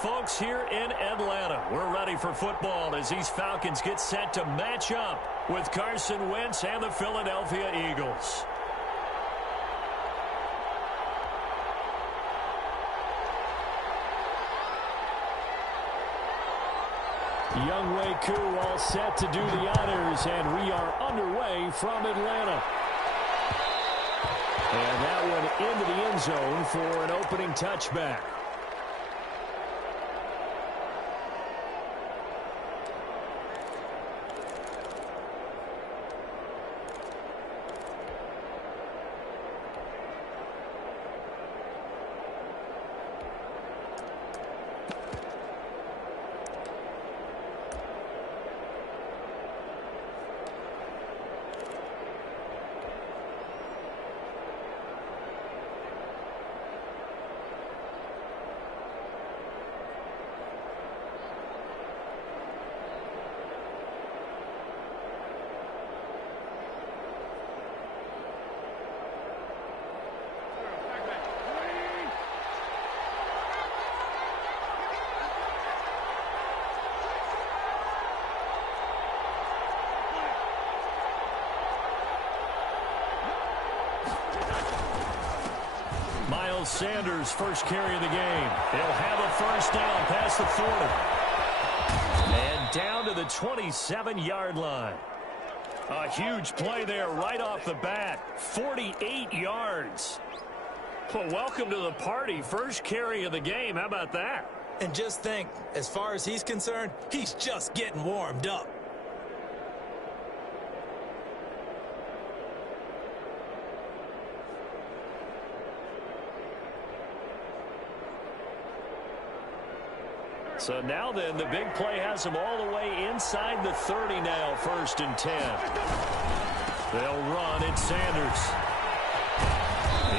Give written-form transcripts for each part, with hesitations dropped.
folks, here in Atlanta. We're ready for football as these Falcons get set to match up with Carson Wentz and the Philadelphia Eagles. Younghoe Koo all set to do the honors, and we are underway from Atlanta. And that one into the end zone for an opening touchback. Sanders, first carry of the game. He'll have a first down past the 40. And down to the 27-yard line. A huge play there right off the bat. 48 yards. Well, welcome to the party. First carry of the game. How about that? And just think, as far as he's concerned, he's just getting warmed up. So now then, the big play has him all the way inside the 30 now, 1st and 10. They'll run. It's Sanders.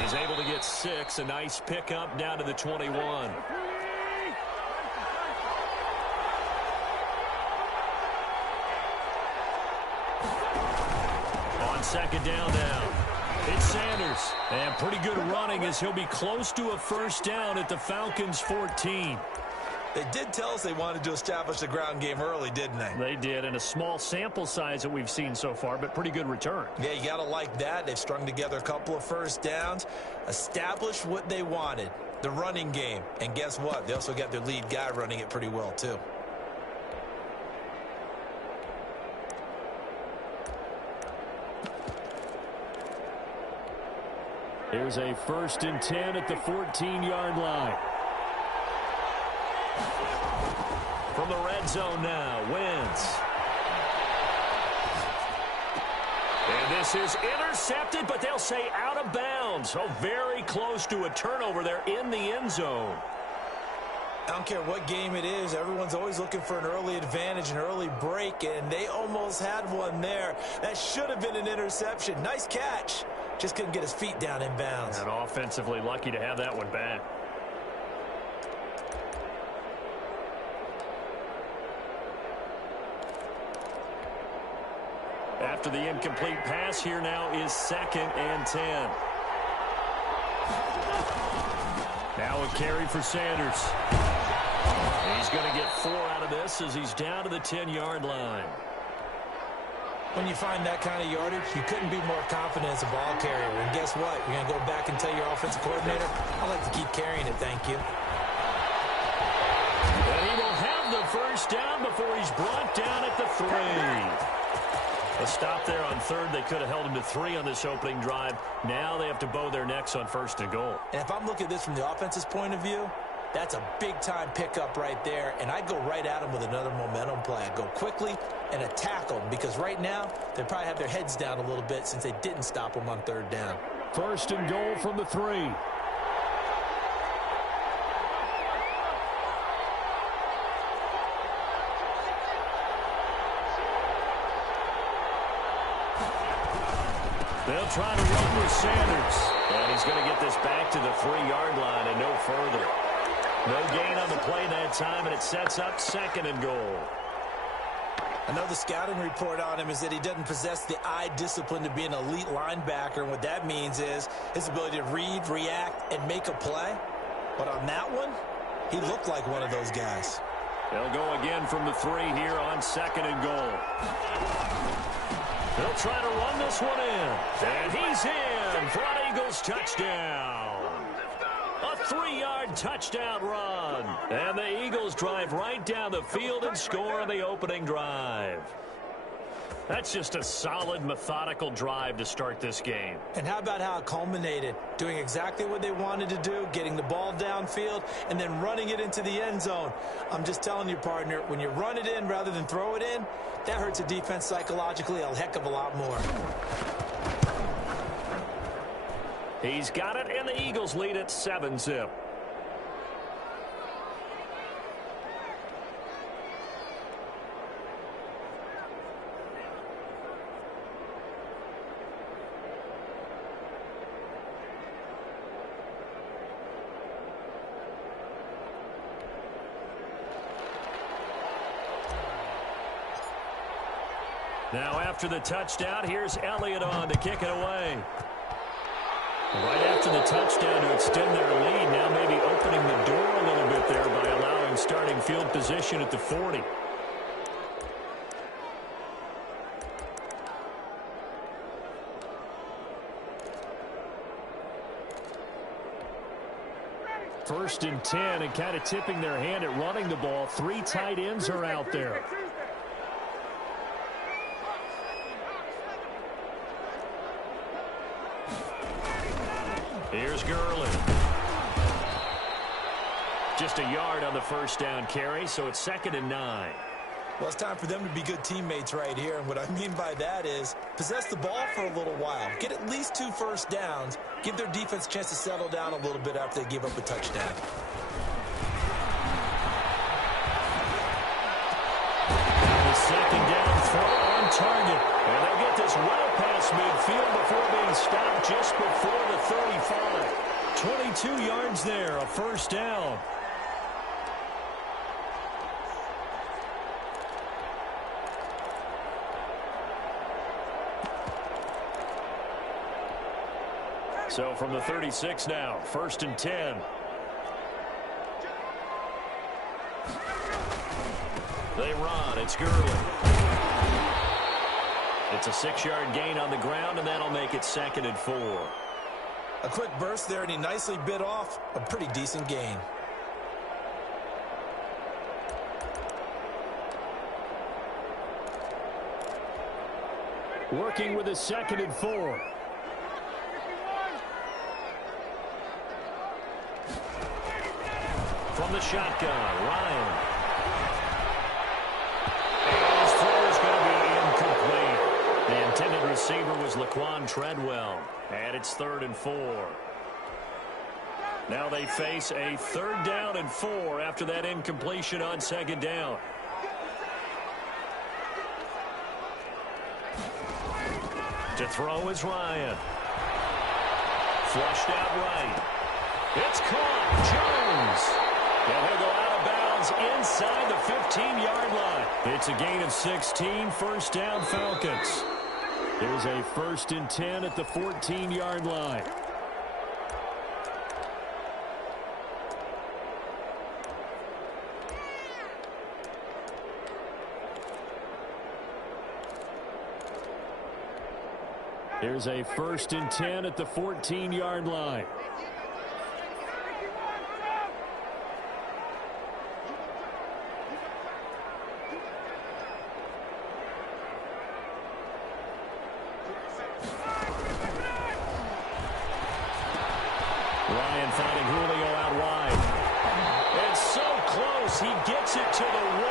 He's able to get 6. A nice pickup down to the 21. On second down now. It's Sanders. And pretty good running as he'll be close to a first down at the Falcons' 14. They did tell us they wanted to establish the ground game early, didn't they? They did, and a small sample size that we've seen so far, but pretty good return. Yeah, you got to like that. They've strung together a couple of first downs, established what they wanted, the running game. And guess what? They also got their lead guy running it pretty well, too. Here's a 1st and 10 at the 14-yard line. From the red zone now, Wentz. And this is intercepted, but they'll say out of bounds. So very close to a turnover there in the end zone. I don't care what game it is. Everyone's always looking for an early advantage, an early break, and they almost had one there. That should have been an interception. Nice catch. Just couldn't get his feet down in bounds. And offensively lucky to have that one back. After the incomplete pass, here now is 2nd and 10. Now a carry for Sanders. He's going to get 4 out of this as he's down to the 10-yard line. When you find that kind of yardage, you couldn't be more confident as a ball carrier. And guess what? You're going to go back and tell your offensive coordinator, I'd like to keep carrying it, thank you. And he will have the first down before he's brought down at the 3. A stop there on 3rd. They could have held him to 3 on this opening drive. Now they have to bow their necks on 1st and goal. And if I'm looking at this from the offense's point of view, that's a big-time pickup right there. And I'd go right at him with another momentum play. I'd go quickly and attack them because right now they probably have their heads down a little bit since they didn't stop them on 3rd down. 1st and goal from the 3. They'll try to run with Sanders. And he's going to get this back to the 3-yard line and no further. No gain on the play that time, and it sets up 2nd and goal. I know the scouting report on him is that he doesn't possess the eye discipline to be an elite linebacker. And what that means is his ability to read, react, and make a play. But on that one, He looked like one of those guys. They'll go again from the 3 here on 2nd and goal. They'll try to run this one in. And he's in for an Eagles touchdown. A 3-yard touchdown run. And the Eagles drive right down the field and score on the opening drive. That's just a solid, methodical drive to start this game. And how about how it culminated? Doing exactly what they wanted to do, getting the ball downfield, and then running it into the end zone. I'm just telling you, partner, when you run it in rather than throw it in, that hurts a defense psychologically a heck of a lot more. He's got it, and the Eagles lead at 7-zip. Now after the touchdown, here's Elliott on to kick it away. Right after the touchdown to extend their lead, now maybe opening the door a little bit there by allowing starting field position at the 40. First and 10, and kind of tipping their hand at running the ball. 3 tight ends are out there. Here's Gurley. Just a yard on the first down carry, so it's 2nd and 9. Well, it's time for them to be good teammates right here, and what I mean by that is possess the ball for a little while, get at least 2 first downs, give their defense a chance to settle down a little bit after they give up a touchdown. The 2nd down throw on target, and they'll get this well past midfield before being stopped just before the 35. 22 yards there, a first down. So from the 36 now, 1st and 10. They run. It's Gurley. It's a 6-yard gain on the ground, and that'll make it 2nd and 4. A quick burst there, and he nicely bit off a pretty decent gain. Working with a 2nd and 4. From the shotgun, Ryan. And his throw is going to be incomplete. The intended receiver was Laquan Treadwell. And it's 3rd and 4. Now they face a 3rd down and 4 after that incompletion on 2nd down. To throw is Ryan. Flushed out right. It's caught. Jones. And he'll go out of bounds inside the 15-yard line. It's a gain of 16, first down Falcons. There's a 1st and 10 at the 14-yard line. There's a 1st and 10 at the 14-yard line. Ryan finding Julio out wide. It's so close. He gets it to the 1.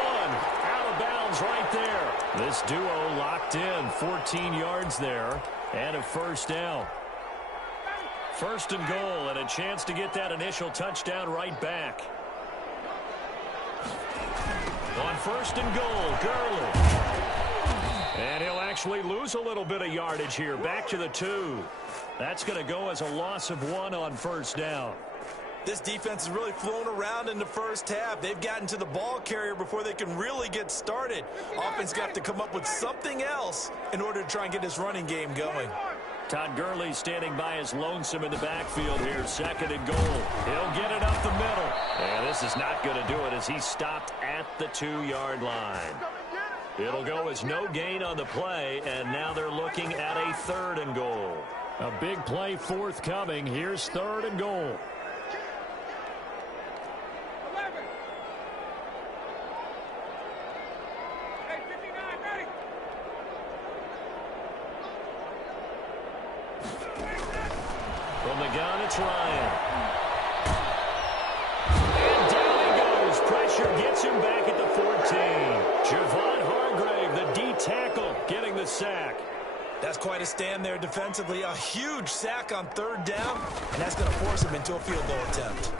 Out of bounds right there. This duo locked in. 14 yards there. And a first down. 1st and goal, and a chance to get that initial touchdown right back. On 1st and goal, Gurley. And he'll actually lose a little bit of yardage here. Back to the 2. That's going to go as a loss of 1 on 1st down. This defense has really flown around in the first half. They've gotten to the ball carrier before they can really get started. Offense got to come up with something else in order to try and get this running game going. Todd Gurley standing by his lonesome in the backfield here. Second and goal. He'll get it up the middle. And this is not going to do it as he stopped at the 2-yard line. It'll go as no gain on the play, and now they're looking at a 3rd and goal. A big play forthcoming. Here's 3rd and goal. From the gun, it's Ryan. And down he goes. Pressure gets him back at the 14. Javon Hargrave, the D tackle, getting the sack. That's quite a stand there defensively. A huge sack on 3rd down, and that's going to force him into a field goal attempt.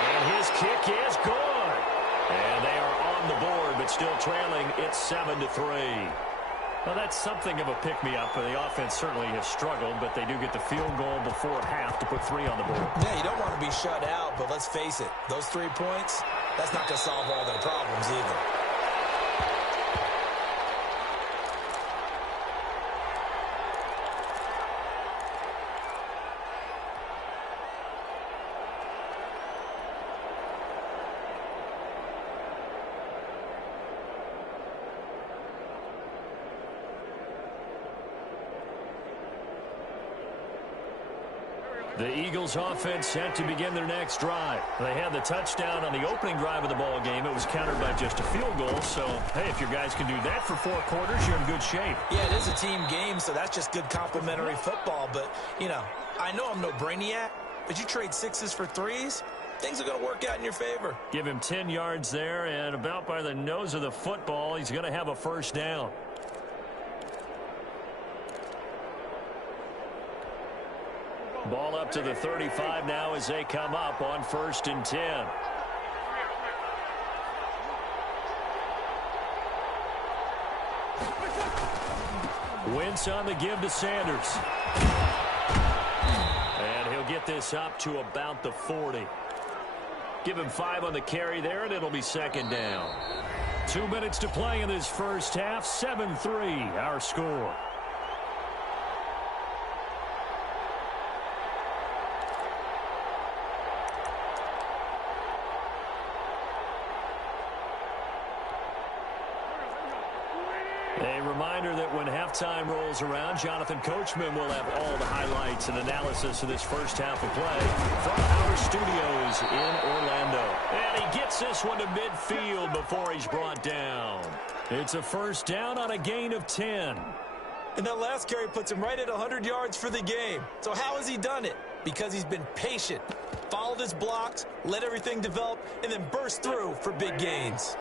And his kick is gone. And they are on the board, but still trailing. It's 7-3. Well, that's something of a pick-me-up. The offense certainly has struggled, but they do get the field goal before half to put 3 on the board. Yeah, you don't want to be shut out, but let's face it. Those 3 points, that's not going to solve all their problems either. The Eagles offense set to begin their next drive. They had the touchdown on the opening drive of the ball game. It was countered by just a field goal. So, hey, if your guys can do that for 4 quarters, you're in good shape. Yeah, it is a team game, so that's just good complimentary football. But, you know, I know I'm no brainiac, but you trade 6s for 3s, things are going to work out in your favor. Give him 10 yards there, and about by the nose of the football, he's going to have a 1st down. Ball up to the 35 now as they come up on 1st and 10. Wentz on the give to Sanders. And he'll get this up to about the 40. Give him 5 on the carry there, and it'll be 2nd down. 2 minutes to play in this first half. 7-3 our score. A reminder that when halftime rolls around, Jonathan Coachman will have all the highlights and analysis of this first half of play from our studios in Orlando. And he gets this one to midfield before he's brought down. It's a 1st down on a gain of 10. And that last carry puts him right at 100 yards for the game. So how has he done it? Because he's been patient, followed his blocks, let everything develop, and then burst through for big gains.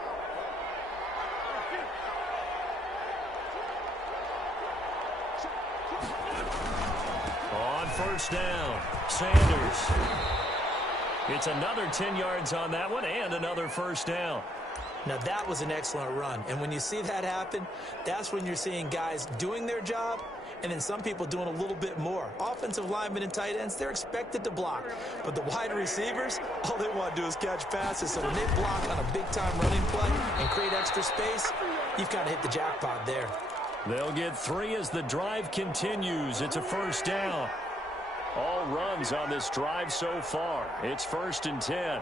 On 1st down, Sanders. It's another 10 yards on that one and another 1st down. Now, that was an excellent run. And when you see that happen, that's when you're seeing guys doing their job and then some people doing a little bit more. Offensive linemen and tight ends, they're expected to block. But the wide receivers, all they want to do is catch passes. So when they block on a big-time running play and create extra space, you've kind of hit the jackpot there. They'll get 3 as the drive continues. It's a 1st down. All runs on this drive so far. It's 1st and 10.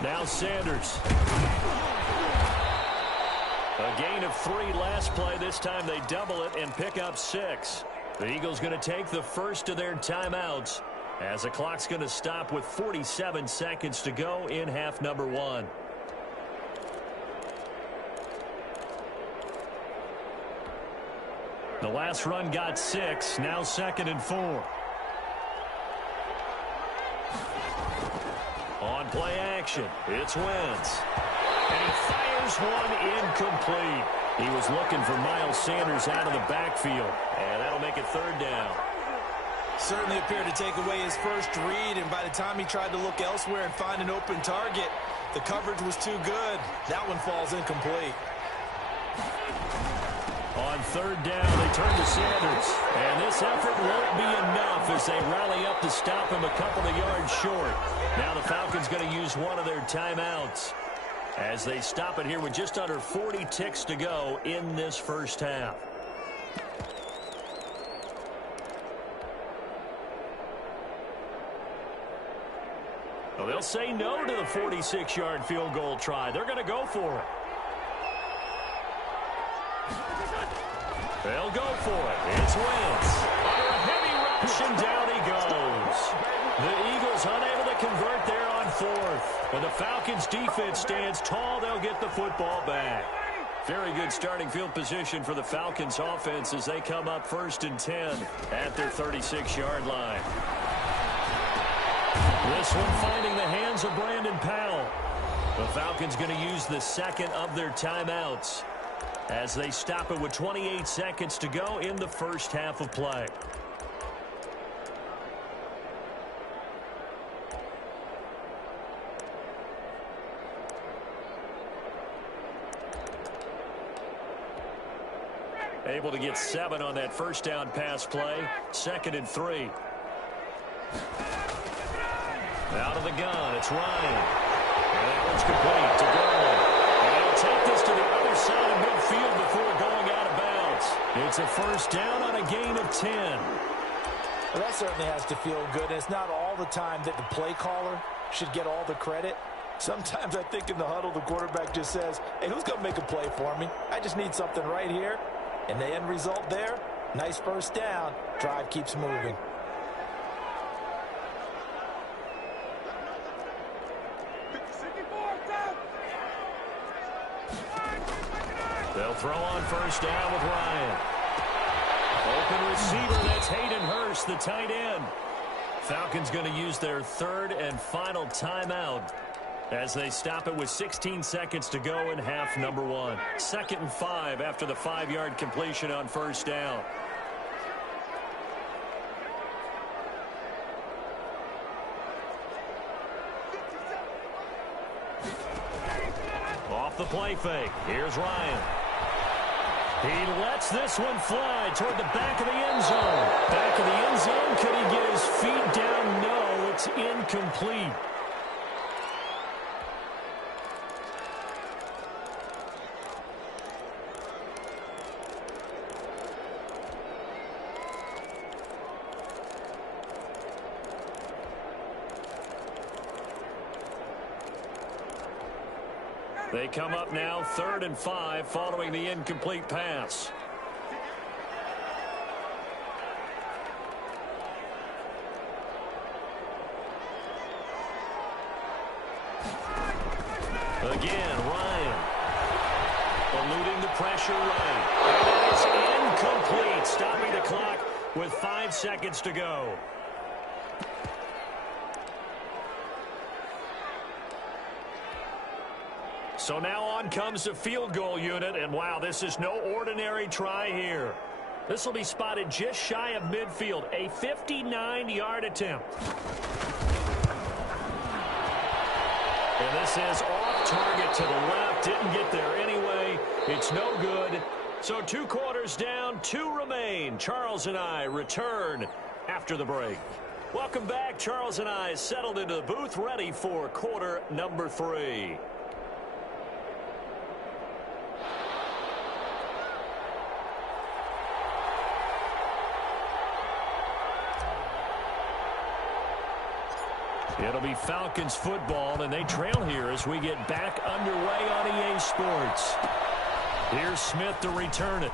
Now Sanders. A gain of 3 last play. This time they double it and pick up 6. The Eagles going to take the first of their timeouts as the clock's going to stop with 47 seconds to go in half number 1. The last run got 6. Now 2nd and 4. On play action, it's Wentz. And he fires one incomplete. He was looking for Miles Sanders out of the backfield. And that'll make it 3rd down. Certainly appeared to take away his first read, and by the time he tried to look elsewhere and find an open target, the coverage was too good. That one falls incomplete. On 3rd down, they turn to Sanders. And this effort won't be enough as they rally up to stop him a couple of yards short. Now the Falcons going to use one of their timeouts as they stop it here with just under 40 ticks to go in this first half. Well, they'll say no to the 46-yard field goal try. They're going to go for it. They'll go for it. It's Wentz. Under a heavy rush, and down he goes. The Eagles unable to convert there on fourth. When the Falcons' defense stands tall, they'll get the football back. Very good starting field position for the Falcons offense as they come up 1st and 10 at their 36-yard line. This one finding the hands of Brandon Powell. The Falcons going to use the second of their timeouts as they stop it with 28 seconds to go in the first half of play. Able to get 7 on that first down pass play. 2nd and 3. Out of the gun, it's Ryan. And that one's complete to Gurley. And they'll take this to the other side of midfield before going out of bounds. It's a first down on a gain of 10. Well, that certainly has to feel good. And it's not all the time that the play caller should get all the credit. Sometimes I think in the huddle, the quarterback just says, hey, who's going to make a play for me? I just need something right here. And the end result there, nice first down. Drive keeps moving. They'll throw on first down with Ryan. Open receiver, that's Hayden Hurst, the tight end. Falcons going to use their 3rd and final timeout as they stop it with 16 seconds to go in half number 1. 2nd and 5 after the 5-yard completion on first down. Off the play fake. Here's Ryan. He lets this one fly toward the back of the end zone. Back of the end zone. Could he get his feet down? No, it's incomplete. They come up now 3rd and 5 following the incomplete pass. Again, Ryan. Eluding the pressure right. And it's incomplete. Stopping the clock with 5 seconds to go. So now on comes the field goal unit, and wow, this is no ordinary try here. This will be spotted just shy of midfield, a 59-yard attempt. And this is off target to the left, didn't get there anyway. It's no good. So 2 quarters down, 2 remain. Charles and I return after the break. Welcome back. Charles and I settled into the booth, ready for quarter number 3. It'll be Falcons football, and they trail here as we get back underway on EA Sports. Here's Smith to return it.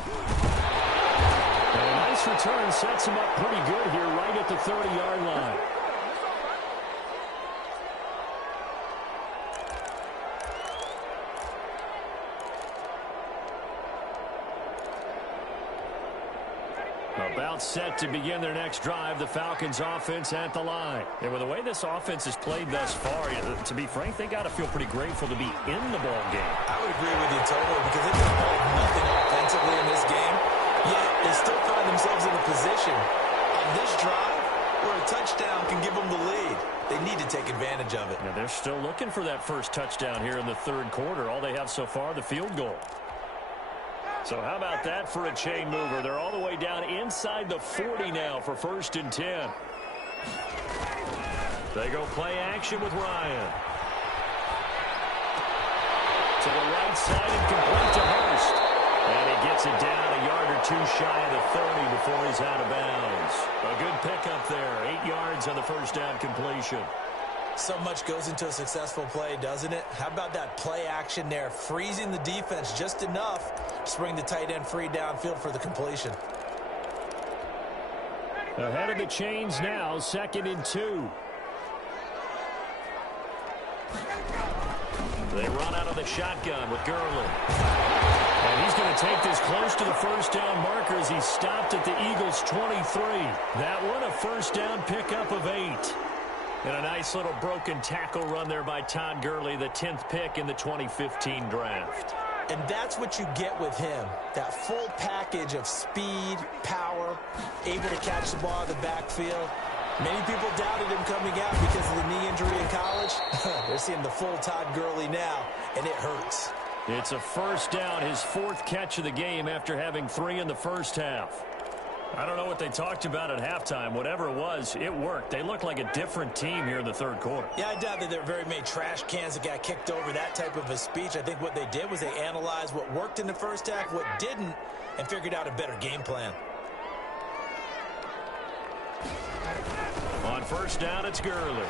And a nice return sets him up pretty good here right at the 30-yard line. About set to begin their next drive, the Falcons offense at the line. And with the way this offense has played thus far, to be frank, they got to feel pretty grateful to be in the ball game. I would agree with you totally because they've done nothing offensively in this game, yet they still find themselves in a position on this drive where a touchdown can give them the lead. They need to take advantage of it. Yeah, they're still looking for that first touchdown here in the 3rd quarter. All they have so far, the field goal. So how about that for a chain mover? They're all the way down inside the 40 now for 1st and 10. They go play action with Ryan. To the right side and complete to Hurst. And he gets it down a yard or 2 shy of the 30 before he's out of bounds. A good pickup there. 8 yards on the first down completion. So much goes into a successful play, doesn't it? How about that play action there, freezing the defense just enough to bring the tight end free downfield for the completion. Ahead of the chains now, 2nd and 2. They run out of the shotgun with Gurley. And he's going to take this close to the first down marker as he stopped at the Eagles' 23. That one a first down pickup of 8. And a nice little broken tackle run there by Todd Gurley, the 10th pick in the 2015 draft. And that's what you get with him, that full package of speed, power, able to catch the ball in the backfield. Many people doubted him coming out because of the knee injury in college. They're seeing the full Todd Gurley now, and it hurts. It's a first down, his 4th catch of the game after having 3 in the first half. I don't know what they talked about at halftime. Whatever it was, it worked. They look like a different team here in the 3rd quarter. Yeah, I doubt that there were very many trash cans that got kicked over, that type of a speech. I think what they did was they analyzed what worked in the first half, what didn't, and figured out a better game plan. On first down, it's Gurley.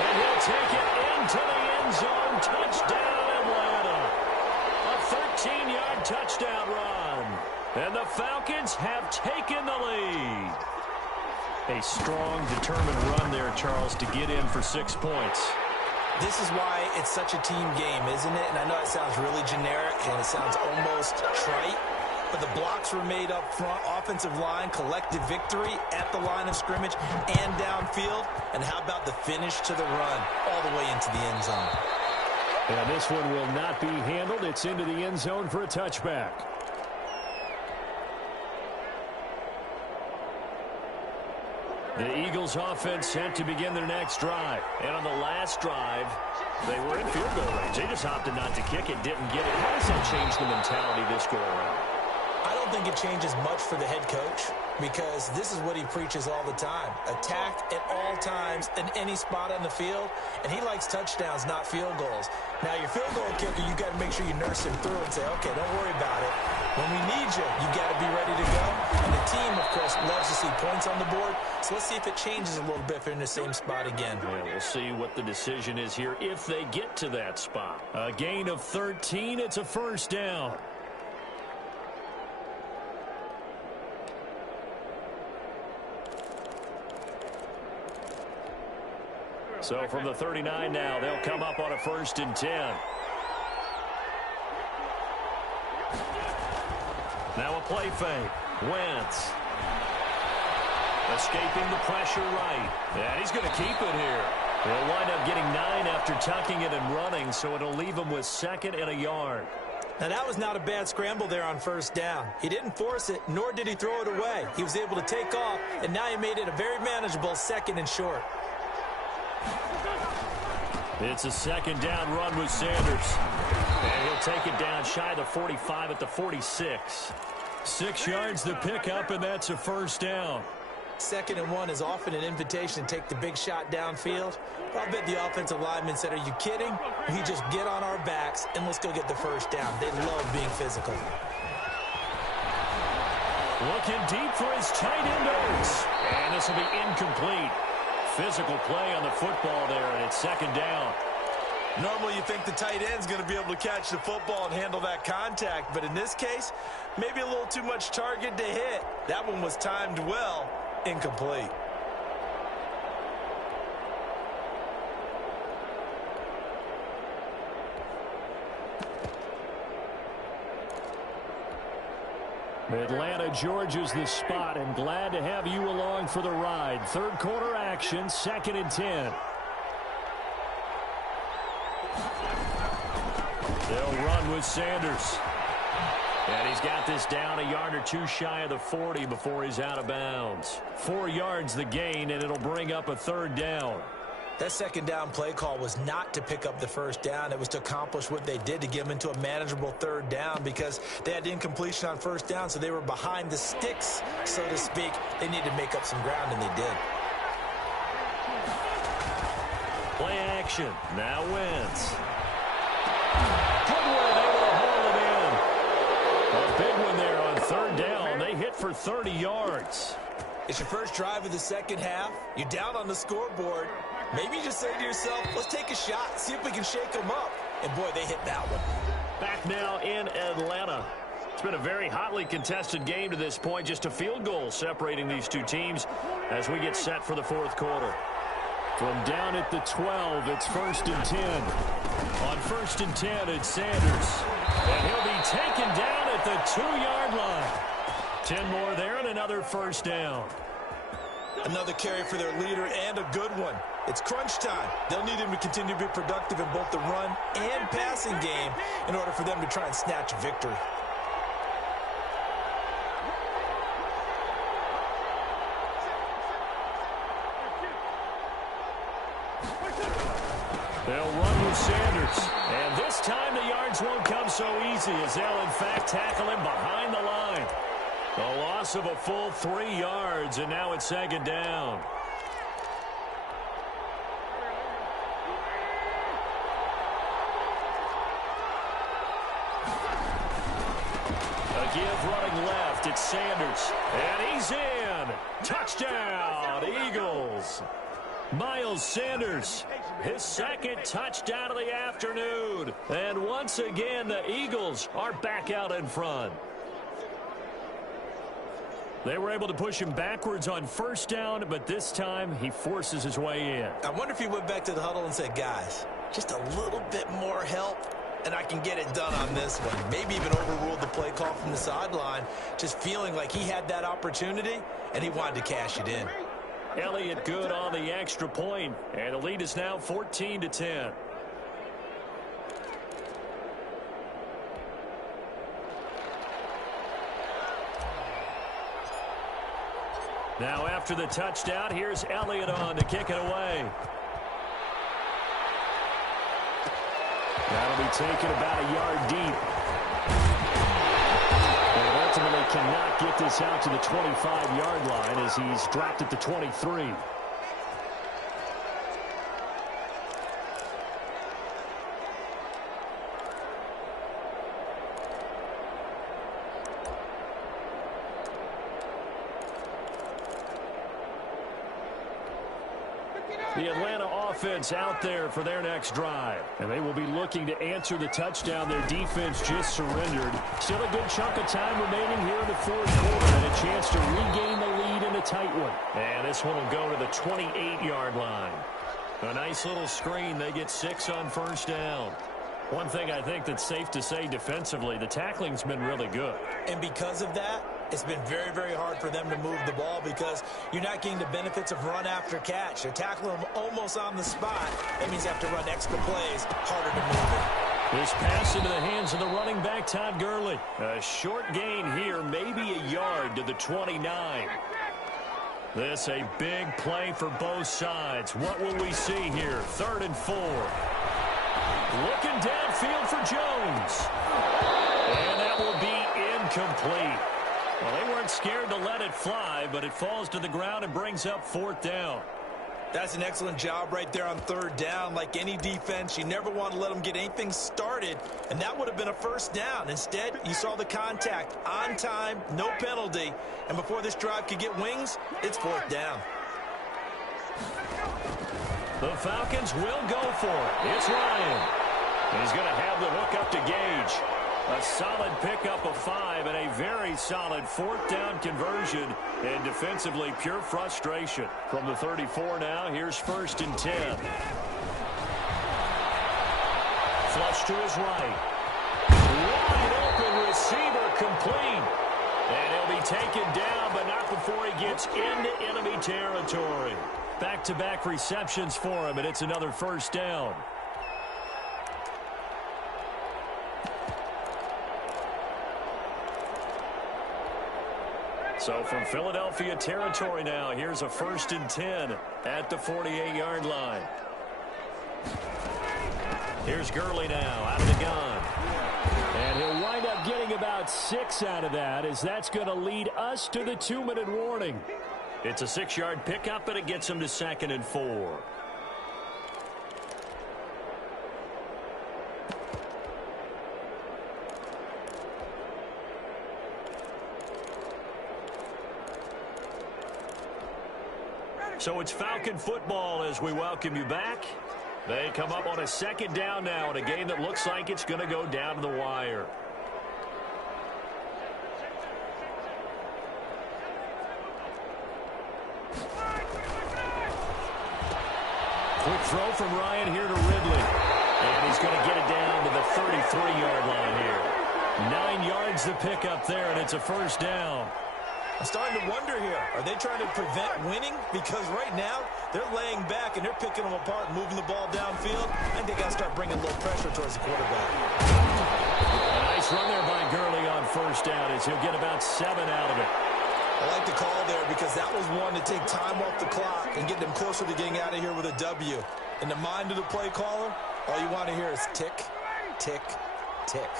And he'll take it into the end zone. Touchdown, Atlanta. A 13-yard touchdown run. And the Falcons have taken the lead. A strong, determined run there, Charles, to get in for 6 points. This is why it's such a team game, isn't it? And I know it sounds really generic and it sounds almost trite, but the blocks were made up front, offensive line, collective victory at the line of scrimmage and downfield. And how about the finish to the run all the way into the end zone? And this one will not be handled. It's into the end zone for a touchback. The Eagles offense set to begin their next drive. And on the last drive, they were in field goal range. They just opted not to kick it, didn't get it. How does that change the mentality this go around? I don't think it changes much for the head coach because this is what he preaches all the time. Attack at all times in any spot on the field, and he likes touchdowns, not field goals. Now, your field goal kicker, you got to make sure you nurse him through and say, okay, don't worry about it. When we need you, you got to be ready to go. And the team, of course, loves to see points on the board. So let's see if it changes a little bit if they're in the same spot again. Yeah, we'll see what the decision is here if they get to that spot. A gain of 13, it's a first down. So from the 39 now, they'll come up on a 1st and 10. Now a play fake. Wentz. Escaping the pressure right. And he's going to keep it here. He'll wind up getting 9 after tucking it and running, so it'll leave him with 2nd and a yard. Now, that was not a bad scramble there on first down. He didn't force it, nor did he throw it away. He was able to take off, and now he made it a very manageable 2nd and short. It's a 2nd down run with Sanders. And he'll take it down shy of the 45 at the 46. 6 yards the pickup, and that's a first down. 2nd and 1 is often an invitation to take the big shot downfield. I'll bet the offensive lineman said, are you kidding? We just get on our backs, and let's go get the first down. They love being physical. Looking deep for his tight end Oates. And this will be incomplete. Physical play on the football there, and it's 2nd down. Normally you think the tight end's going to be able to catch the football and handle that contact, but in this case, maybe a little too much target to hit. That one was timed well, incomplete. Atlanta, Georgia's the spot, and glad to have you along for the ride. 3rd quarter action, 2nd and 10. They'll run with Sanders. And he's got this down a yard or 2 shy of the 40 before he's out of bounds. 4 yards the gain, and it'll bring up a 3rd down. That 2nd down play call was not to pick up the first down. It was to accomplish what they did, to get them into a manageable 3rd down, because they had incompletion on first down, so they were behind the sticks, so to speak. They needed to make up some ground, and they did. Play action. Now Wentz. Goodwin able to hold it in. A big one there on 3rd down. They hit for 30 yards. It's your first drive of the second half. You're down on the scoreboard. Maybe you just say to yourself, let's take a shot, see if we can shake them up. And, boy, they hit that one. Back now in Atlanta. It's been a very hotly contested game to this point. Just a field goal separating these two teams as we get set for the fourth quarter. From down at the 12, it's 1st and 10. On 1st and 10, it's Sanders. And he'll be taken down at the 2-yard line. 10 more there and another first down. Another carry for their leader and a good one. It's crunch time. They'll need him to continue to be productive in both the run and passing game in order for them to try and snatch a victory. They'll run with Sanders. And this time the yards won't come so easy as they'll, in fact, tackle him behind the line. A loss of a full 3 yards, and now it's 2nd down. A give running left. It's Sanders. And he's in. Touchdown, Eagles. Miles Sanders, his 2nd touchdown of the afternoon. And once again, the Eagles are back out in front. They were able to push him backwards on 1st down, but this time he forces his way in. I wonder if he went back to the huddle and said, guys, just a little bit more help, and I can get it done on this one. Maybe even overruled the play call from the sideline, just feeling like he had that opportunity, and he wanted to cash it in. Elliott good on the extra point, and the lead is now 14-10. Now after the touchdown, here's Elliott on to kick it away. That'll be taken about a yard deep. And ultimately cannot get this out to the 25-yard line as he's dropped at the 23. The Atlanta offense out there for their next drive. And they will be looking to answer the touchdown their defense just surrendered. Still a good chunk of time remaining here in the fourth quarter and a chance to regain the lead in a tight one. And this one will go to the 28-yard line. A nice little screen. They get 6 on 1st down. One thing I think that's safe to say defensively, the tackling's been really good. And because of that, it's been very, very hard for them to move the ball because you're not getting the benefits of run after catch. They're tackling them almost on the spot. That means you have to run extra plays, harder to move it. This pass into the hands of the running back, Todd Gurley. A short gain here, maybe a yard to the 29. This a big play for both sides. What will we see here? 3rd and 4. Looking downfield for Jones. And that will be incomplete. Well, they weren't scared to let it fly, but it falls to the ground and brings up 4th down. That's an excellent job right there on 3rd down. Like any defense, you never want to let them get anything started, and that would have been a 1st down. Instead, you saw the contact on time, no penalty, and before this drive could get wings, it's 4th down. The Falcons will go for it. It's Ryan. He's going to have the hook up to Gage. A solid pickup of 5 and a very solid 4th down conversion. And defensively, pure frustration. From the 34 now, here's 1st and 10. Flush to his right. Wide open receiver complete. And he'll be taken down, but not before he gets into enemy territory. Back-to-back receptions for him, and it's another 1st down. So from Philadelphia territory now, here's a 1st and 10 at the 48-yard line. Here's Gurley now out of the gun. And he'll wind up getting about 6 out of that, as that's going to lead us to the 2-minute warning. It's a 6-yard pickup, and it gets him to 2nd and 4. So it's Falcon football as we welcome you back. They come up on a second down now in a game that looks like it's going to go down to the wire. Quick throw from Ryan here to Ridley. And he's going to get it down to the 33-yard line here. 9 yards to pick up there, and it's a first down. I'm starting to wonder here, are they trying to prevent winning? Because right now, they're laying back and they're picking them apart, moving the ball downfield. I think they got to start bringing a little pressure towards the quarterback. A nice run there by Gurley on first down as he'll get about 7 out of it. I like the call there because that was one to take time off the clock and get them closer to getting out of here with a W. In the mind of the play caller, all you want to hear is tick, tick, tick.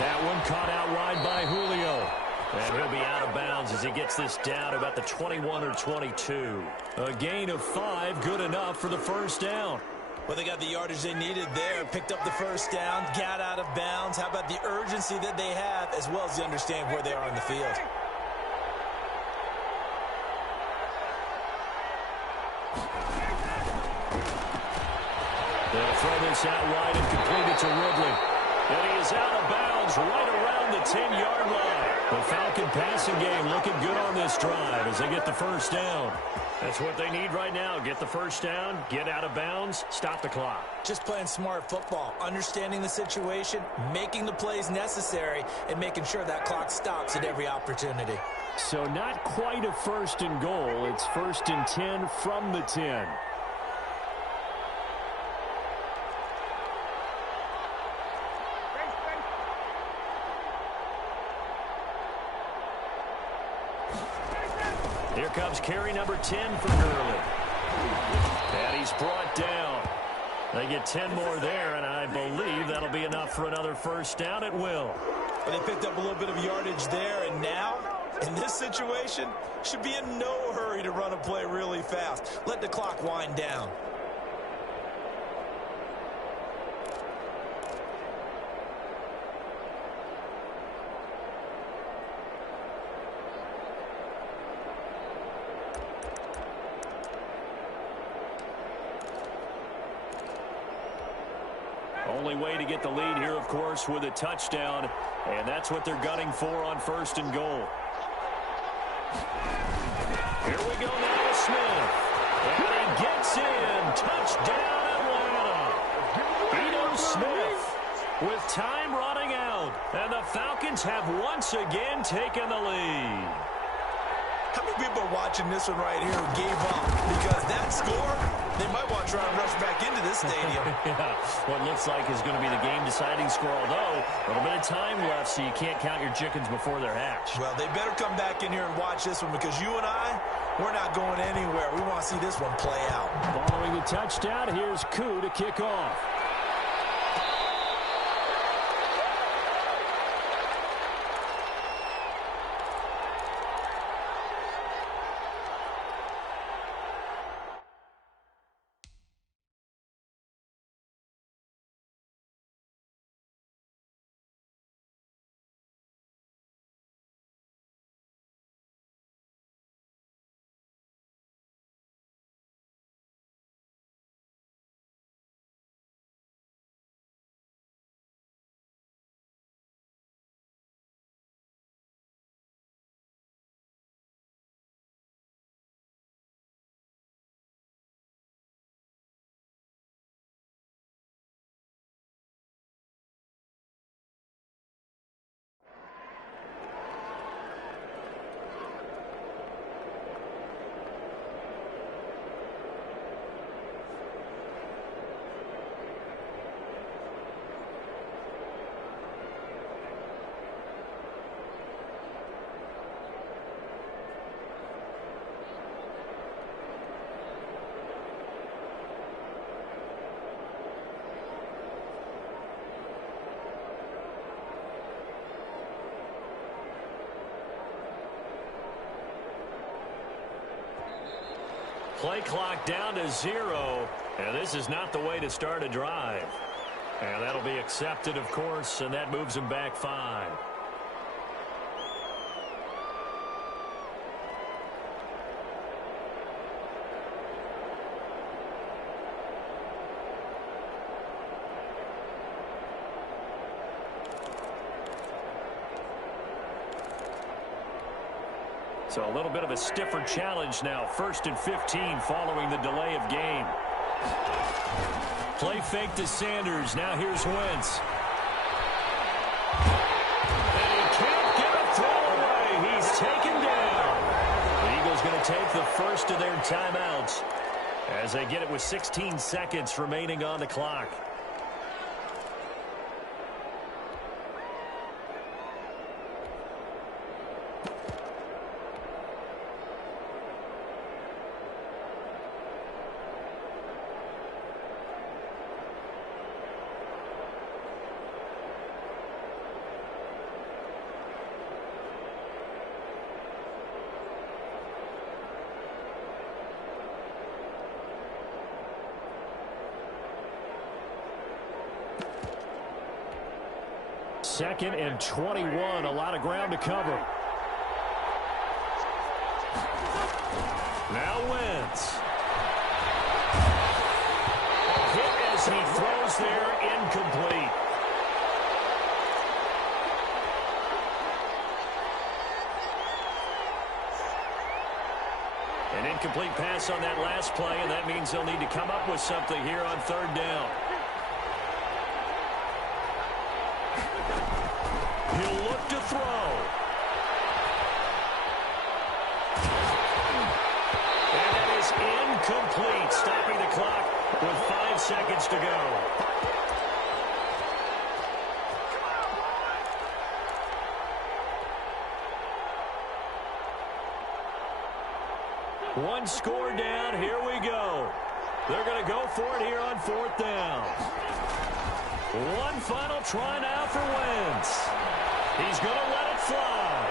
That one caught out wide by Julio. And he'll be out of bounds as he gets this down about the 21 or 22. A gain of 5, good enough for the first down. Well, they got the yardage they needed there, picked up the first down, got out of bounds. How about the urgency that they have as well as the understand where they are on the field? They'll throw this out wide and complete it to Ridley. And he is out of bounds right around the 10-yard line. The Falcon passing game looking good on this drive as they get the first down. That's what they need right now. Get the first down, get out of bounds, stop the clock. Just playing smart football, understanding the situation, making the plays necessary, and making sure that clock stops at every opportunity. So not quite a first and goal. It's first and 10 from the 10. Here comes carry number 10 for Gurley. And he's brought down. They get 10 more there, and I believe that'll be enough for another first down at will. But they picked up a little bit of yardage there, and now, in this situation, should be in no hurry to run a play really fast. Let the clock wind down. Only way to get the lead here, of course, with a touchdown, and that's what they're gunning for on first and goal. Here we go now to Smith. And he gets in. Touchdown, Atlanta. Ito Smith with time running out. And the Falcons have once again taken the lead. How many people are watching this one right here who gave up? Because that score, they might want to try and rush back into this stadium. Yeah, what looks like is going to be the game-deciding score, although a little bit of time left, so you can't count your chickens before they're hatched. Well, they better come back in here and watch this one because you and I, we're not going anywhere. We want to see this one play out. Following the touchdown, here's Koo to kick off. Play clock down to 0, and this is not the way to start a drive. And that'll be accepted, of course, and that moves him back 5. So a little bit of a stiffer challenge now. 1st and 15 following the delay of game. Play fake to Sanders. Now here's Wentz. And he can't get a throw away. He's taken down. The Eagles going to take the first of their timeouts as they get it with 16 seconds remaining on the clock. Second and 21, a lot of ground to cover. Now Wentz. A hit as he throws there, incomplete. An incomplete pass on that last play, and that means they'll need to come up with something here on 3rd down. He'll look to throw. And that is incomplete, stopping the clock with 5 seconds to go. One score down. Here we go. They're going to go for it here on 4th down. One final try now for Wentz. He's going to let it fly.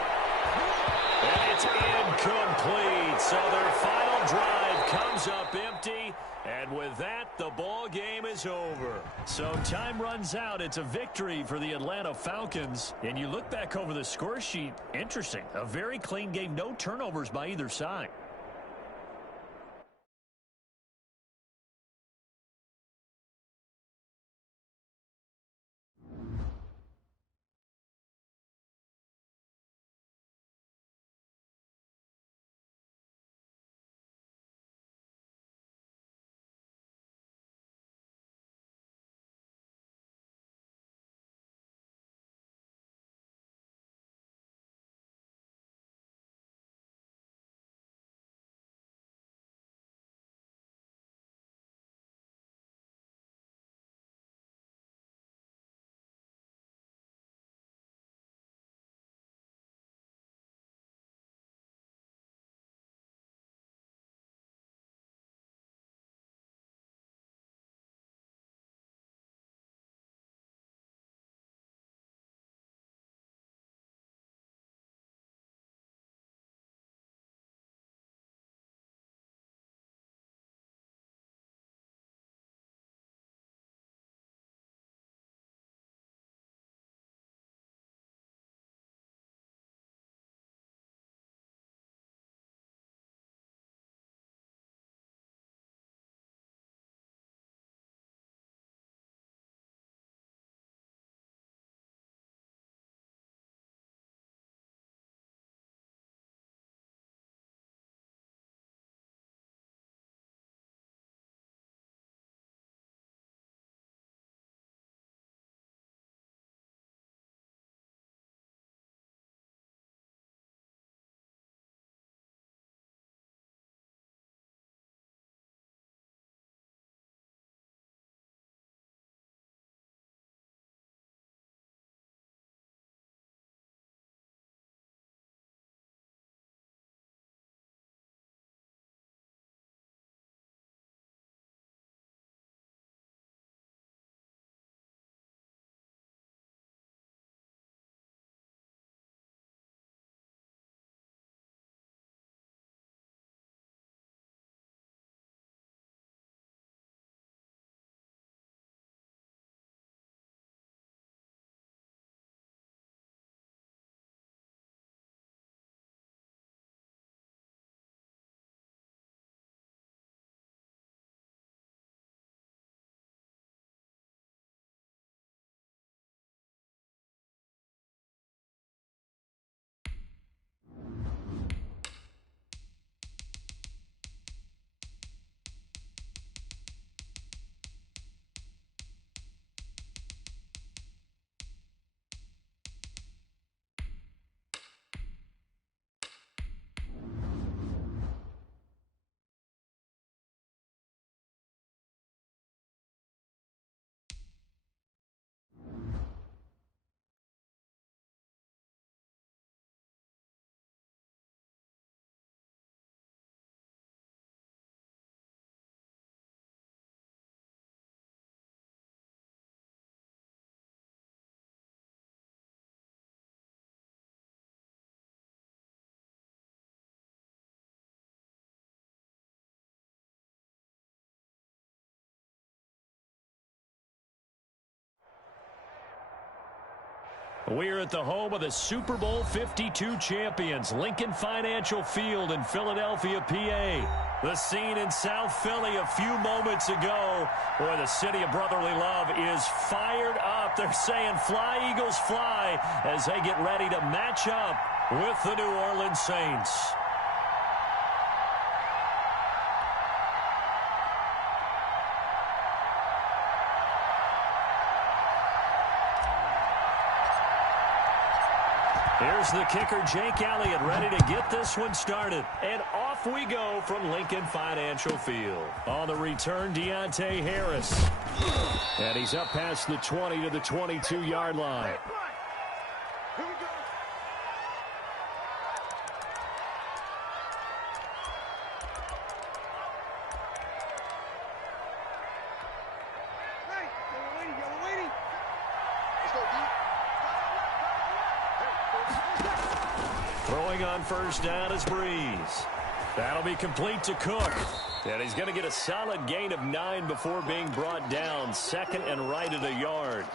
And it's incomplete. So their final drive comes up empty. And with that, the ball game is over. So time runs out. It's a victory for the Atlanta Falcons. And you look back over the score sheet. Interesting. A very clean game. No turnovers by either side. We're at the home of the Super Bowl 52 champions, Lincoln Financial Field in Philadelphia, PA. The scene in South Philly a few moments ago. Boy, the city of brotherly love is fired up. They're saying, "Fly, Eagles, fly," as they get ready to match up with the New Orleans Saints. Here's the kicker, Jake Elliott, ready to get this one started. And off we go from Lincoln Financial Field. On the return, Deontay Harris. And he's up past the 20 to the 22-yard line. Throwing on first down is Breeze. That'll be complete to Cook. And he's going to get a solid gain of 9 before being brought down. Second and right at a yard.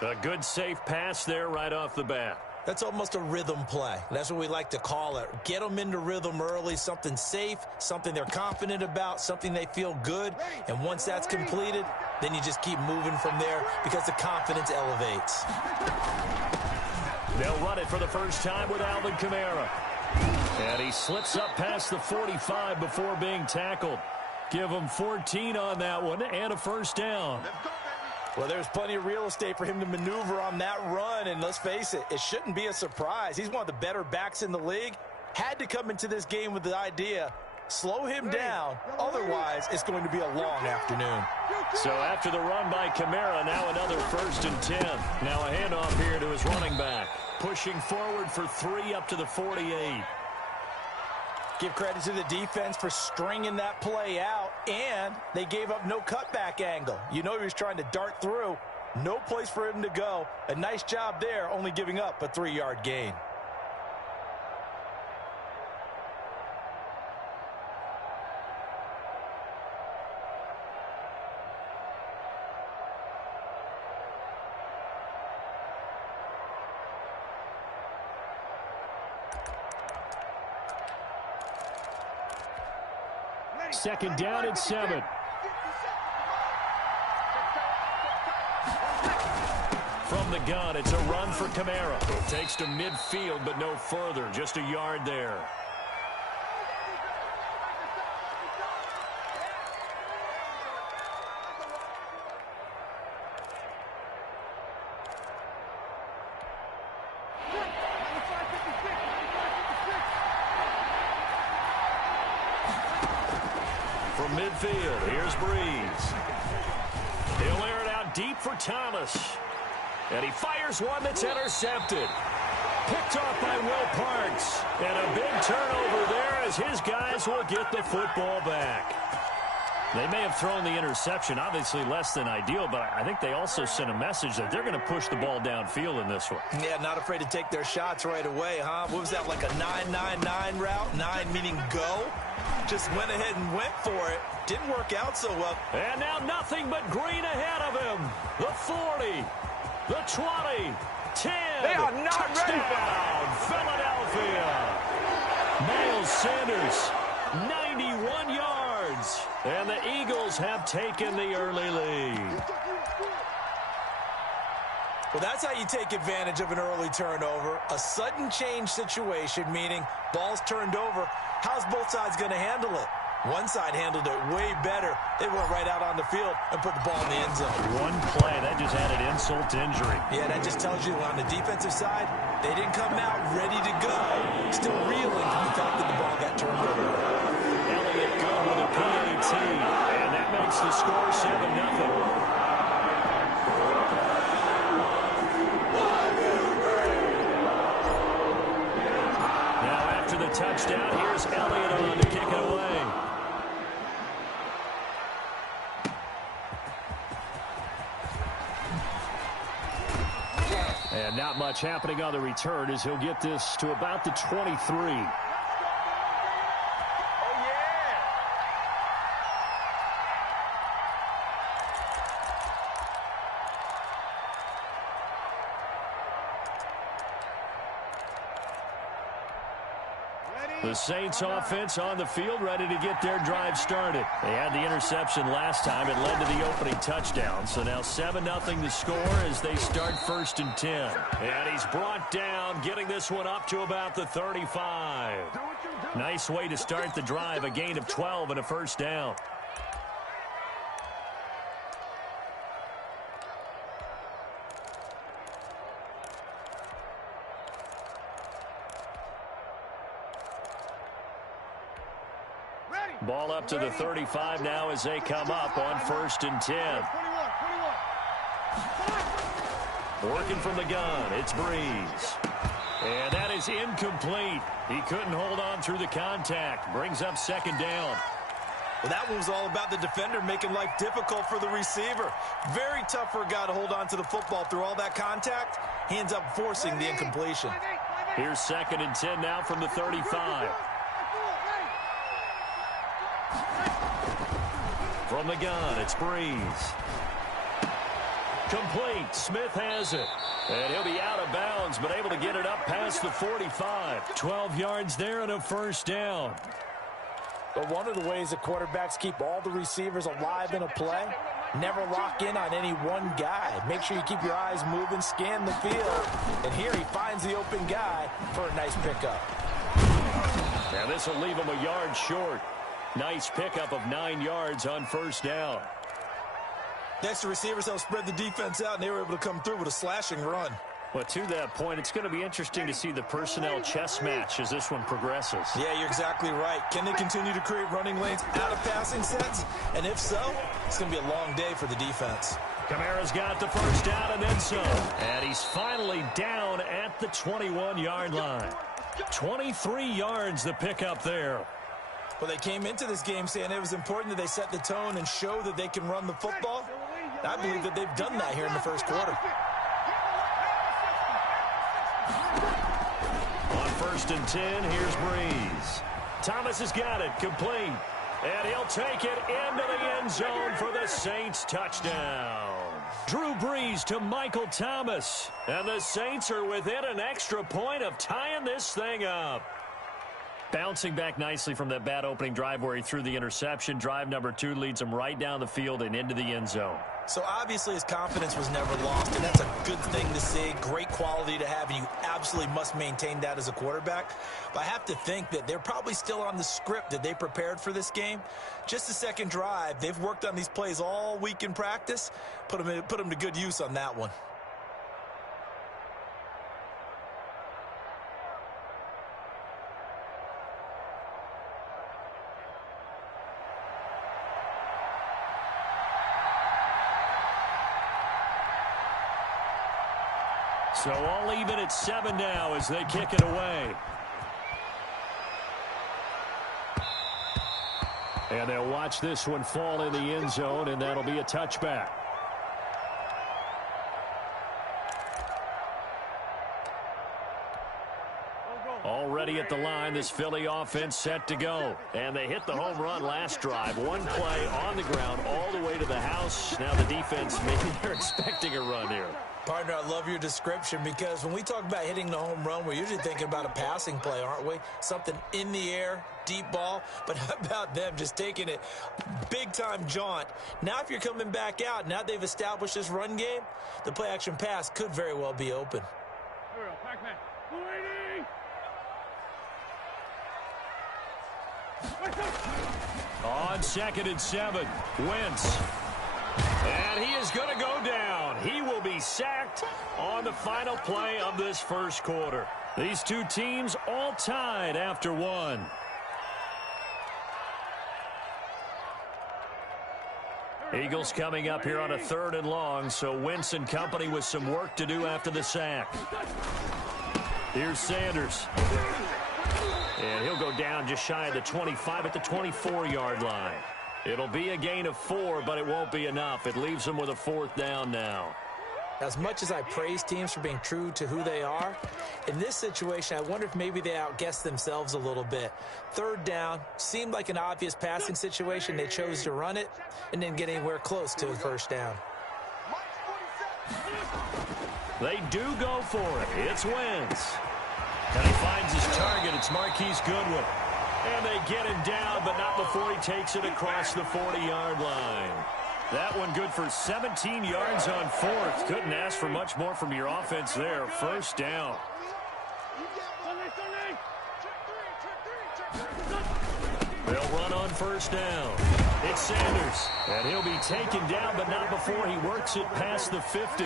A good safe pass there right off the bat. That's almost a rhythm play. That's what we like to call it. Get them into rhythm early, something safe, something they're confident about, something they feel good. And once that's completed, then you just keep moving from there because the confidence elevates. They'll run it for the first time with Alvin Kamara. And he slips up past the 45 before being tackled. Give him 14 on that one and a first down. Well, there's plenty of real estate for him to maneuver on that run, and let's face it, it shouldn't be a surprise. He's one of the better backs in the league. Had to come into this game with the idea, slow him down, otherwise it's going to be a long afternoon. So after the run by Kamara, now another 1st and 10. Now a handoff here to his running back. Pushing forward for 3 up to the 48. Give credit to the defense for stringing that play out, and they gave up no cutback angle. You know he was trying to dart through. No place for him to go. A nice job there, only giving up a 3-yard gain. Second down and 7. From the gun, it's a run for Kamara. Takes to midfield, but no further. Just a yard there. From midfield, here's Breeze. He'll air it out deep for Thomas. And he fires one that's intercepted. Picked off by Will Parks. And a big turnover there as his guys will get the football back. They may have thrown the interception, obviously less than ideal, but I think they also sent a message that they're going to push the ball downfield in this one. Yeah, not afraid to take their shots right away, huh? What was that, like a 9-9-9 route? 9 meaning go? Just went ahead and went for it. Didn't work out so well. And now nothing but green ahead of him. The 40, the 20, 10. They are not touchdown, ready. Philadelphia. Miles Sanders, 91 yards. And the Eagles have taken the early lead. Well, that's how you take advantage of an early turnover. A sudden change situation, meaning ball's turned over. How's both sides going to handle it? One side handled it way better. They went right out on the field and put the ball in the end zone. One play, that just added insult to injury. Yeah, that just tells you on the defensive side, they didn't come out ready to go. Still reeling from the fact that the ball got turned over. Elliott good with a PAT, and that makes the score 7-0. The touchdown. Here's Elliott on to kick it away. And not much happening on the return as he'll get this to about the 23. The Saints offense on the field, ready to get their drive started. They had the interception last time. It led to the opening touchdown. So now 7-0 to score as they start 1st and 10. And he's brought down, getting this one up to about the 35. Nice way to start the drive, a gain of 12 and a 1st down. Ball up to the 35 now as they come up on 1st and 10. Working from the gun, it's Breeze. And that is incomplete. He couldn't hold on through the contact. Brings up 2nd down. Well, that one was all about the defender making life difficult for the receiver. Very tough for a guy to hold on to the football through all that contact. He ends up forcing the incompletion. Here's 2nd and 10 now from the 35. From the gun, it's Breeze. Complete. Smith has it. And he'll be out of bounds, but able to get it up past the 45. 12 yards there and a 1st down. But one of the ways that quarterbacks keep all the receivers alive in a play, never lock in on any one guy. Make sure you keep your eyes moving, scan the field. And here he finds the open guy for a nice pickup. Now this will leave him a yard short. Nice pickup of 9 yards on 1st down. Next, the receivers helped spread the defense out, and they were able to come through with a slashing run. Well, to that point, it's going to be interesting to see the personnel chess match as this one progresses. Yeah, you're exactly right. Can they continue to create running lanes out of passing sets? And if so, it's going to be a long day for the defense. Kamara's got the 1st down and then some. And he's finally down at the 21-yard line. 23 yards the pickup there. Well, they came into this game saying it was important that they set the tone and show that they can run the football. I believe that they've done that here in the 1st quarter. On 1st and 10, here's Breeze. Thomas has got it, complete. And he'll take it into the end zone for the Saints touchdown. Drew Brees to Michael Thomas. And the Saints are within an extra point of tying this thing up. Bouncing back nicely from that bad opening drive where he threw the interception. Drive number 2 leads him right down the field and into the end zone. So obviously his confidence was never lost, and that's a good thing to see. Great quality to have, and you absolutely must maintain that as a quarterback. But I have to think that they're probably still on the script that they prepared for this game. Just the 2nd drive, they've worked on these plays all week in practice. Put them to good use on that one. So all even at 7 now as they kick it away. And they'll watch this one fall in the end zone, and that'll be a touchback. Already at the line, this Philly offense set to go. And they hit the home run last drive. One play on the ground all the way to the house. Now the defense, maybe they're expecting a run here. Partner, I love your description because when we talk about hitting the home run, we're usually thinking about a passing play, aren't we? Something in the air, deep ball. But how about them just taking it big-time jaunt? Now if you're coming back out, now they've established this run game, the play-action pass could very well be open. On 2nd and 7, Wentz. And he is going to go down. He will be sacked on the final play of this 1st quarter. These two teams all tied after 1. Eagles coming up here on a 3rd and long, so Wentz and company with some work to do after the sack. Here's Sanders. And he'll go down just shy of the 25 at the 24-yard line. It'll be a gain of 4, but it won't be enough. It leaves them with a 4th down now. As much as I praise teams for being true to who they are, in this situation, I wonder if maybe they outguessed themselves a little bit. 3rd down, seemed like an obvious passing situation. They chose to run it and didn't get anywhere close to a 1st down. They do go for it. It's Wentz. And he finds his target. It's Marquise Goodwin. And they get him down, but not before he takes it across the 40-yard line. That one good for 17 yards on fourth. Couldn't ask for much more from your offense there. First down. They'll run on first down. It's Sanders. And he'll be taken down, but not before he works it past the 50.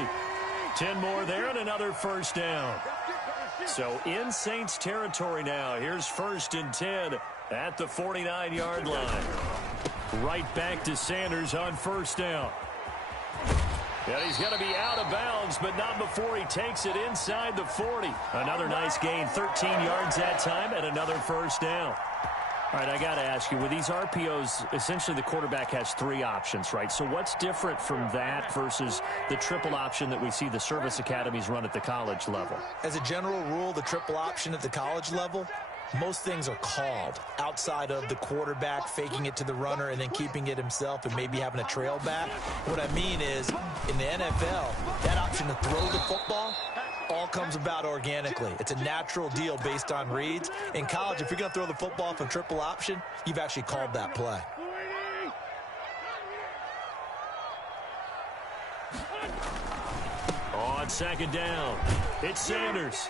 10 more there and another first down. So in Saints territory now. Here's 1st and 10 at the 49-yard line. Right back to Sanders on first down. And he's going to be out of bounds, but not before he takes it inside the 40. Another nice gain, 13 yards that time, and another first down. All right, I got to ask you, with these RPOs, essentially the quarterback has 3 options, right? So what's different from that versus the triple option that we see the service academies run at the college level? As a general rule, the triple option at the college level, most things are called outside of the quarterback faking it to the runner and then keeping it himself and maybe having a trail back. What I mean is, in the NFL, that option to throw the football all comes about organically. It's a natural deal based on reads. In college, if you're going to throw the football from triple option, you've actually called that play. On second down, it's Sanders.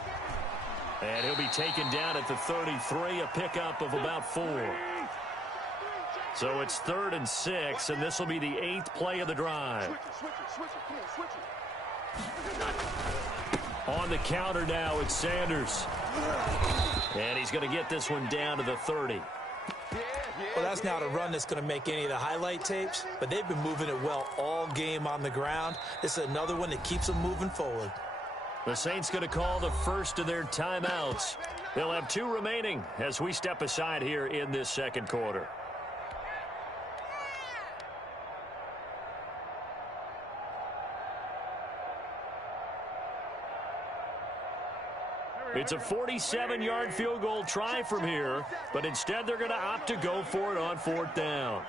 And he'll be taken down at the 33, a pickup of about 4. So it's 3rd and 6, and this will be the 8th play of the drive. On the counter now, it's Sanders. And he's going to get this one down to the 30. Well, that's not a run that's going to make any of the highlight tapes, but they've been moving it well all game on the ground. This is another one that keeps them moving forward. The Saints going to call the first of their timeouts. They'll have 2 remaining as we step aside here in this second quarter. It's a 47-yard field goal try from here, but instead they're going to opt to go for it on 4th down.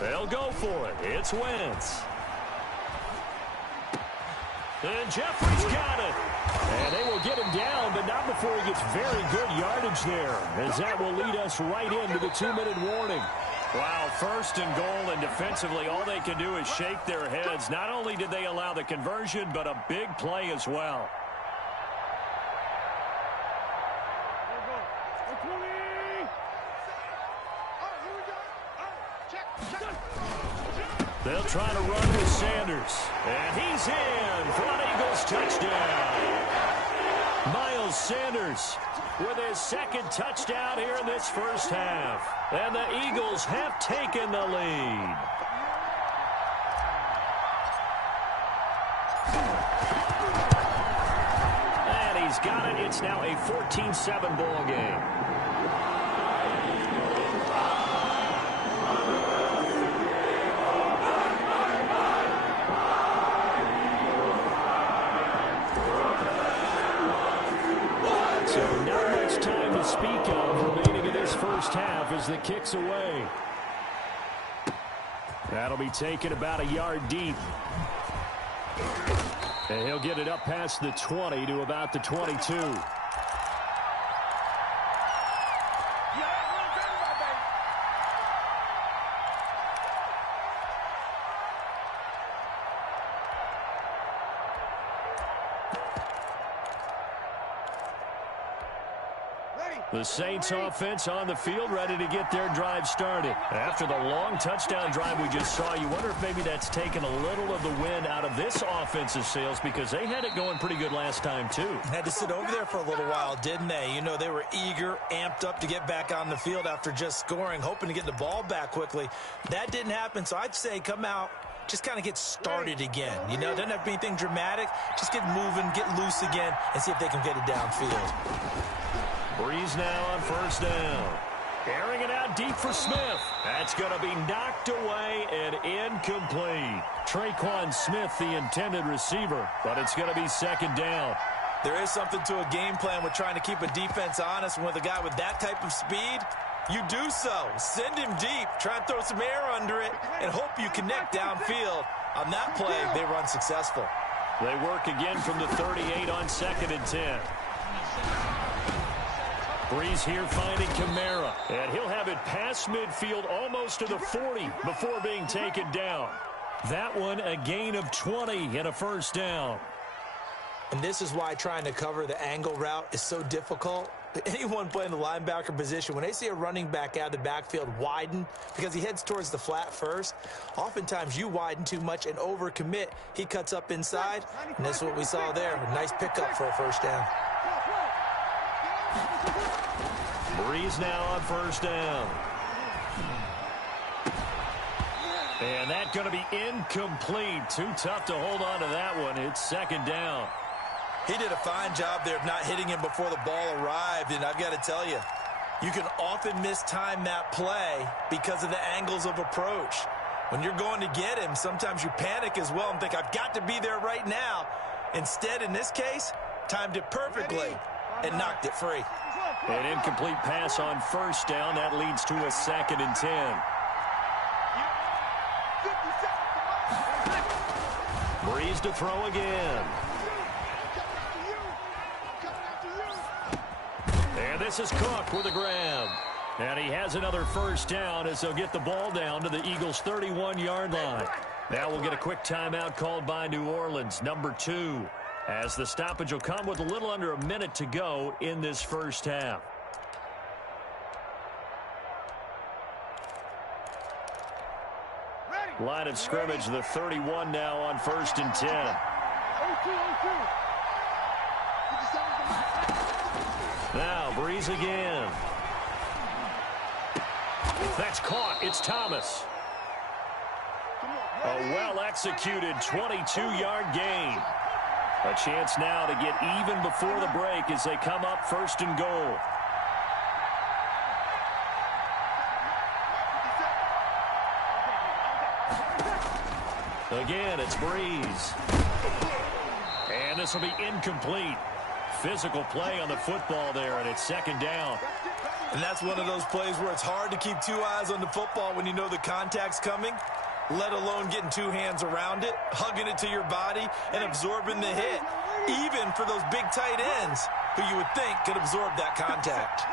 They'll go for it. It's Wentz. And Jeffrey's got it. And they will get him down, but not before he gets very good yardage there, as that will lead us right into the 2-minute warning. Wow, 1st and goal, and defensively all they can do is shake their heads. Not only did they allow the conversion, but a big play as well. They'll try to run with Sanders. And he's in for an Eagles touchdown. Miles Sanders with his 2nd touchdown here in this first half. And the Eagles have taken the lead. And he's got it. It's now a 14-7 ball game. Speak of remaining in this first half as the kick's away. That'll be taken about a yard deep. And he'll get it up past the 20 to about the 22. The Saints offense on the field, ready to get their drive started. After the long touchdown drive we just saw, you wonder if maybe that's taken a little of the wind out of this offensive sails, because they had it going pretty good last time too. Had to sit over there for a little while, didn't they? You know, they were eager, amped up to get back on the field after just scoring, hoping to get the ball back quickly. That didn't happen, so I'd say come out, just kind of get started again. You know, doesn't have to be anything dramatic. Just get moving, get loose again, and see if they can get it downfield. Breeze now on first down. Airing it out deep for Smith. That's going to be knocked away and incomplete. Traquan Smith, the intended receiver, but it's going to be 2nd down. There is something to a game plan with trying to keep a defense honest. And with a guy with that type of speed, you do so. Send him deep, try and throw some air under it, and hope you connect downfield. On that play, they were unsuccessful. They work again from the 38 on 2nd and 10. Breeze here finding Kamara, and he'll have it past midfield almost to the 40 before being taken down. That one a gain of 20 and a first down. And this is why trying to cover the angle route is so difficult. Anyone playing the linebacker position, when they see a running back out of the backfield widen because he heads towards the flat first, oftentimes you widen too much and overcommit. He cuts up inside, and that's what we saw there. A nice pickup for a first down. Breeze now on first down. And that's going to be incomplete. Too tough to hold on to that one. It's 2nd down. He did a fine job there of not hitting him before the ball arrived, and I've got to tell you, you can often mistime that play because of the angles of approach. When you're going to get him, sometimes you panic as well and think, I've got to be there right now. Instead, in this case, timed it perfectly and knocked it free. An incomplete pass on first down. That leads to a 2nd and 10. Breeze to throw again. And this is Cook with a grab. And he has another first down as they'll get the ball down to the Eagles' 31-yard line. Now we'll get a quick timeout called by New Orleans, number 2, as the stoppage will come with a little under a minute to go in this first half. Line of scrimmage, the 31 now on 1st and 10. Now Breeze again. That's caught. It's Thomas. A well-executed 22-yard gain. A chance now to get even before the break as they come up 1st and goal. Again, it's Breeze. And this will be incomplete. Physical play on the football there, and it's 2nd down. And that's one of those plays where it's hard to keep two eyes on the football when you know the contact's coming, let alone getting two hands around it, hugging it to your body, and absorbing the hit, even for those big tight ends who you would think could absorb that contact.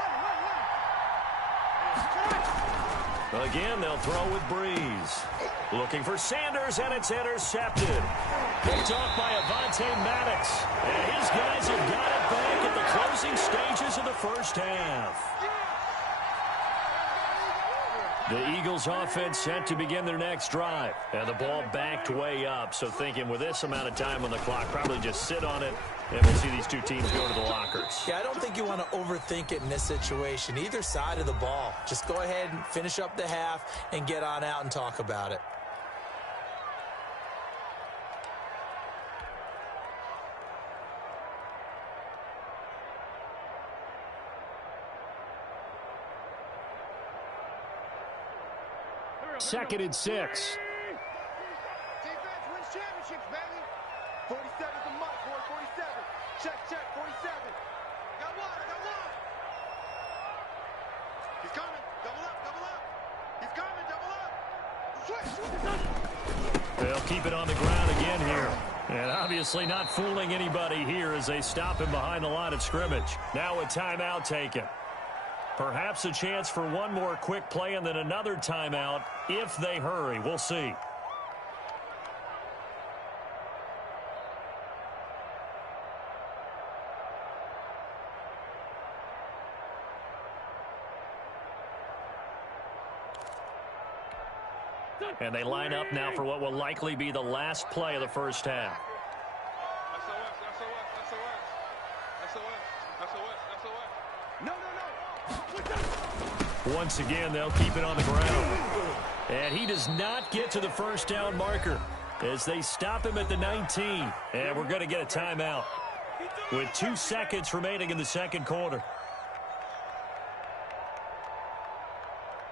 Again, they'll throw with Breeze. Looking for Sanders, and it's intercepted. Picked off by Avonte Maddox. And his guys have got it back at the closing stages of the first half. The Eagles offense set to begin their next drive. And the ball backed way up. So thinking with this amount of time on the clock, probably just sit on it. And we'll see these two teams go to the lockers. Yeah, I don't think you want to overthink it in this situation. Either side of the ball. Just go ahead and finish up the half and get on out and talk about it. Second and 6. Defense wins championships, baby. 47's a must, boy. 47. Check, 47. Got one, I got one. He's coming. Double up. He's coming, double up. Switch. They'll keep it on the ground again here. And obviously not fooling anybody here as they stop him behind the line of scrimmage. Now a timeout taken. Perhaps a chance for one more quick play and then another timeout if they hurry. We'll see. And they line up now for what will likely be the last play of the first half. Once again, they'll keep it on the ground. And he does not get to the first down marker as they stop him at the 19. And we're going to get a timeout with 2 seconds remaining in the second quarter.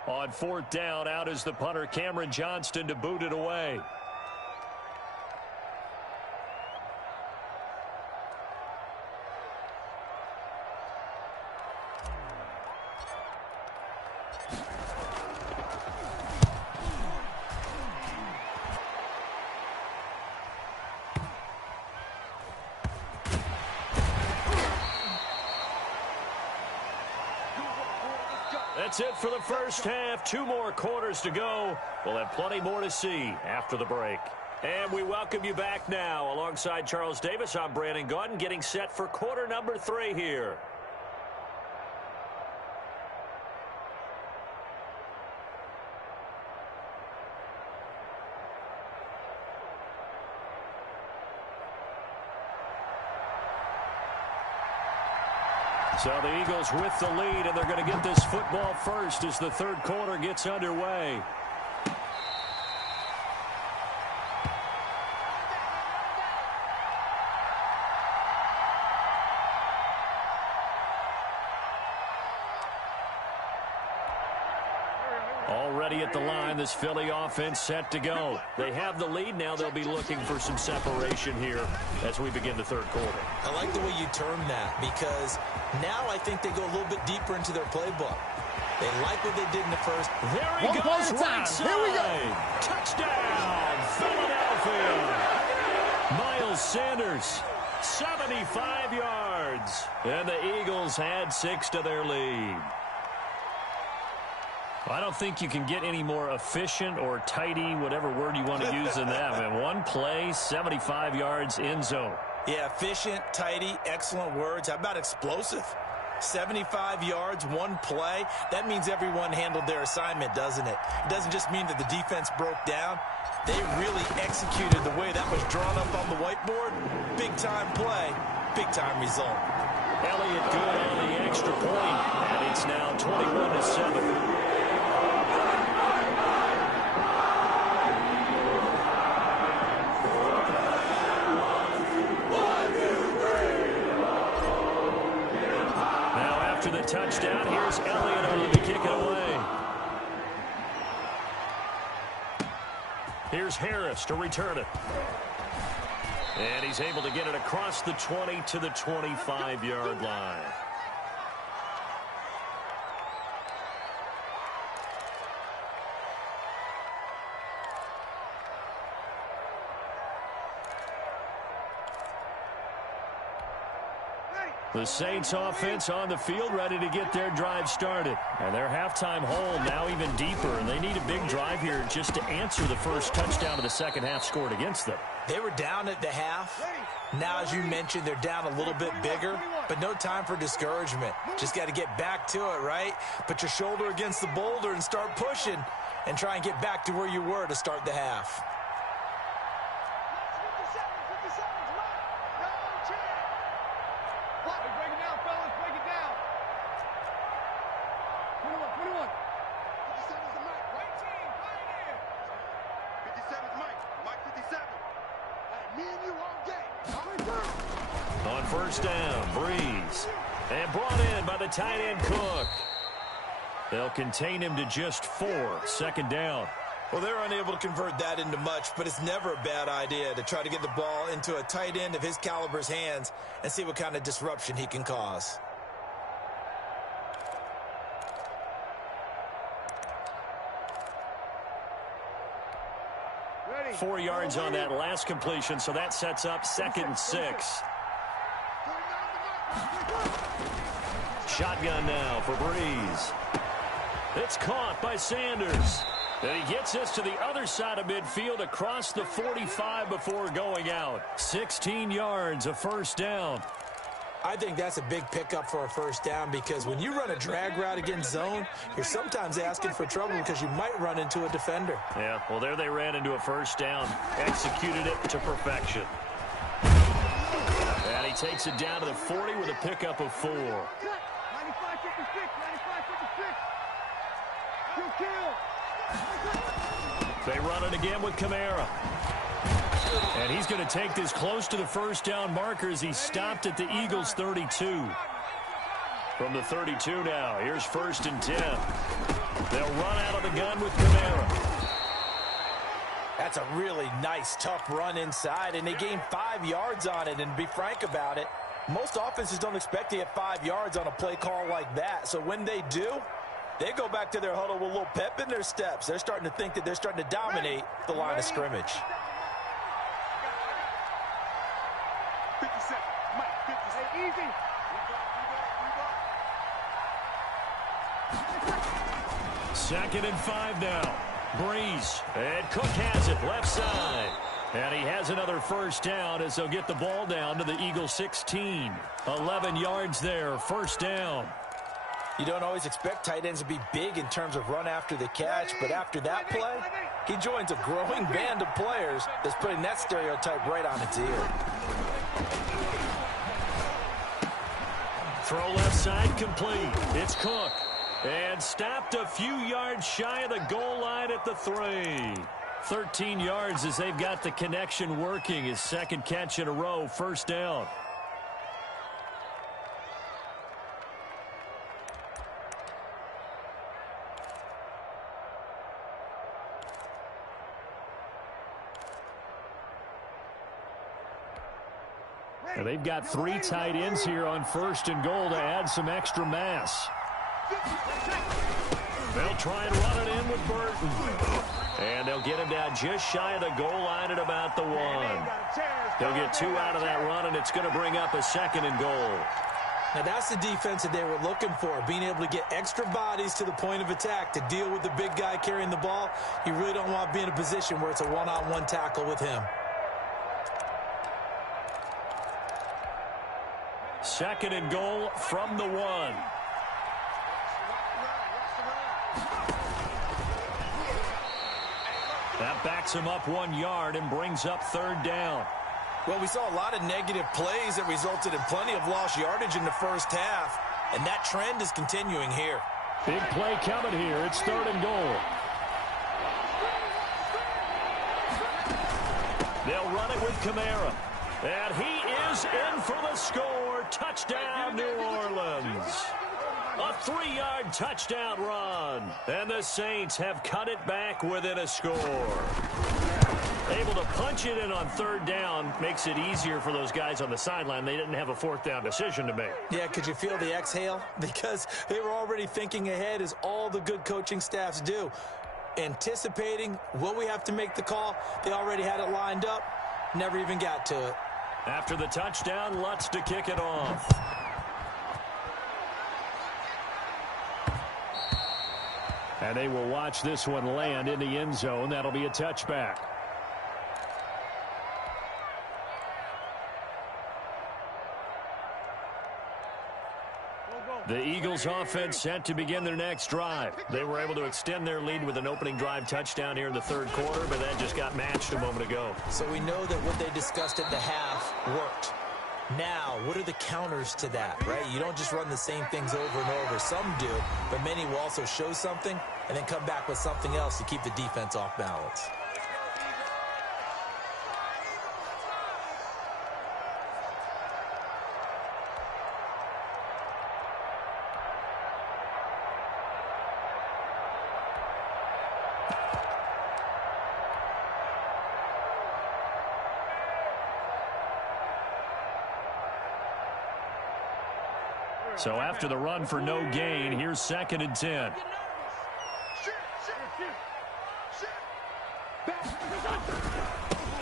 On 4th down, out is the punter, Cameron Johnston, to boot it away. That's it for the first half. 2 more quarters to go. We'll have plenty more to see after the break. And we welcome you back now. Alongside Charles Davis, I'm Brandon Gaudin, getting set for quarter number 3 here. So the Eagles with the lead, and they're going to get this football first as the third quarter gets underway. Already at the line, this Philly offense set to go. They have the lead. Now they'll be looking for some separation here as we begin the third quarter. I like the way you term that, because now I think they go a little bit deeper into their playbook. They like what they did in the first. There he goes, right side. Here we go. Touchdown, Philadelphia. Miles Sanders, 75 yards. And the Eagles add 6 to their lead. I don't think you can get any more efficient or tidy, whatever word you want to use in that. I mean, one play, 75 yards in zone. Yeah, efficient, tidy, excellent words. How about explosive? 75 yards, one play. That means everyone handled their assignment, doesn't it? It doesn't just mean that the defense broke down. They really executed the way that was drawn up on the whiteboard. Big-time play, big-time result. Elliott good on the extra point, and it's now 21-7. After the touchdown, here's Elliott on to kick it away. Here's Harris to return it. And he's able to get it across the 20 to the 25-yard line. The Saints offense on the field, ready to get their drive started. And their halftime hole now even deeper, and they need a big drive here just to answer the first touchdown of the second half scored against them. They were down at the half. Now, as you mentioned, they're down a little bit bigger, but no time for discouragement. Just got to get back to it, right? Put your shoulder against the boulder and start pushing and try and get back to where you were to start the half. On first down, Breeze. And brought in by the tight end Cook. They'll contain him to just 4. Second down. Well, they're unable to convert that into much, but it's never a bad idea to try to get the ball into a tight end of his caliber's hands and see what kind of disruption he can cause. Ready. 4 yards on that last completion, so that sets up 2nd and 6. Shotgun now for Breeze. It's caught by Sanders. And he gets us to the other side of midfield across the 45 before going out. 16 yards, a first down. I think that's a big pickup for a first down, because when you run a drag route against zone, you're sometimes asking for trouble because you might run into a defender. Yeah, well, there they ran into a first down. Executed it to perfection. And he takes it down to the 40 with a pickup of 4. 95-56, 95-56. Kill. They run it again with Kamara. And he's going to take this close to the first down marker as he stopped at the Eagles' 32. From the 32 now, here's 1st and 10. They'll run out of the gun with Kamara. That's a really nice, tough run inside, and they gained 5 yards on it. And to be frank about it, most offenses don't expect to get 5 yards on a play call like that. So when they do, they go back to their huddle with a little pep in their steps. They're starting to think that they're starting to dominate the line of scrimmage. 57, Mike, 57. Hey, easy. 2nd and 5 now. Breeze. And Cook has it left side. And he has another first down as they'll get the ball down to the Eagles 16. 11 yards there, first down. You don't always expect tight ends to be big in terms of run after the catch, but after that play, he joins a growing band of players that's putting that stereotype right on its ear. Throw left side complete. It's Cook. And stopped a few yards shy of the goal line at the 3. 13 yards as they've got the connection working. His second catch in a row, first down. And they've got 3 tight ends here on 1st and goal to add some extra mass. They'll try and run it in with Burton. And they'll get him down just shy of the goal line at about the 1. They'll get 2 out of that run, and it's going to bring up a 2nd and goal. Now, that's the defense that they were looking for, being able to get extra bodies to the point of attack to deal with the big guy carrying the ball. You really don't want to be in a position where it's a one-on-one tackle with him. 2nd and goal from the 1. That backs him up 1 yard and brings up 3rd down. Well, we saw a lot of negative plays that resulted in plenty of lost yardage in the first half, and that trend is continuing here. Big play coming here. It's 3rd and goal. They'll run it with Kamara. And he is in for the score. Touchdown, New Orleans. A 3-yard touchdown run. And the Saints have cut it back within a score. Able to punch it in on 3rd down makes it easier for those guys on the sideline. They didn't have a 4th down decision to make. Yeah, could you feel the exhale? Because they were already thinking ahead, as all the good coaching staffs do. Anticipating, will we have to make the call? They already had it lined up. Never even got to it. After the touchdown, Lutz to kick it off. And they will watch this one land in the end zone. That'll be a touchback. The Eagles offense set to begin their next drive. They were able to extend their lead with an opening drive touchdown here in the 3rd quarter, but that just got matched a moment ago. So we know that what they discussed at the half worked. Now, what are the counters to that, right? You don't just run the same things over and over. Some do, but many will also show something and then come back with something else to keep the defense off balance. So after the run for no gain, here's 2nd and 10.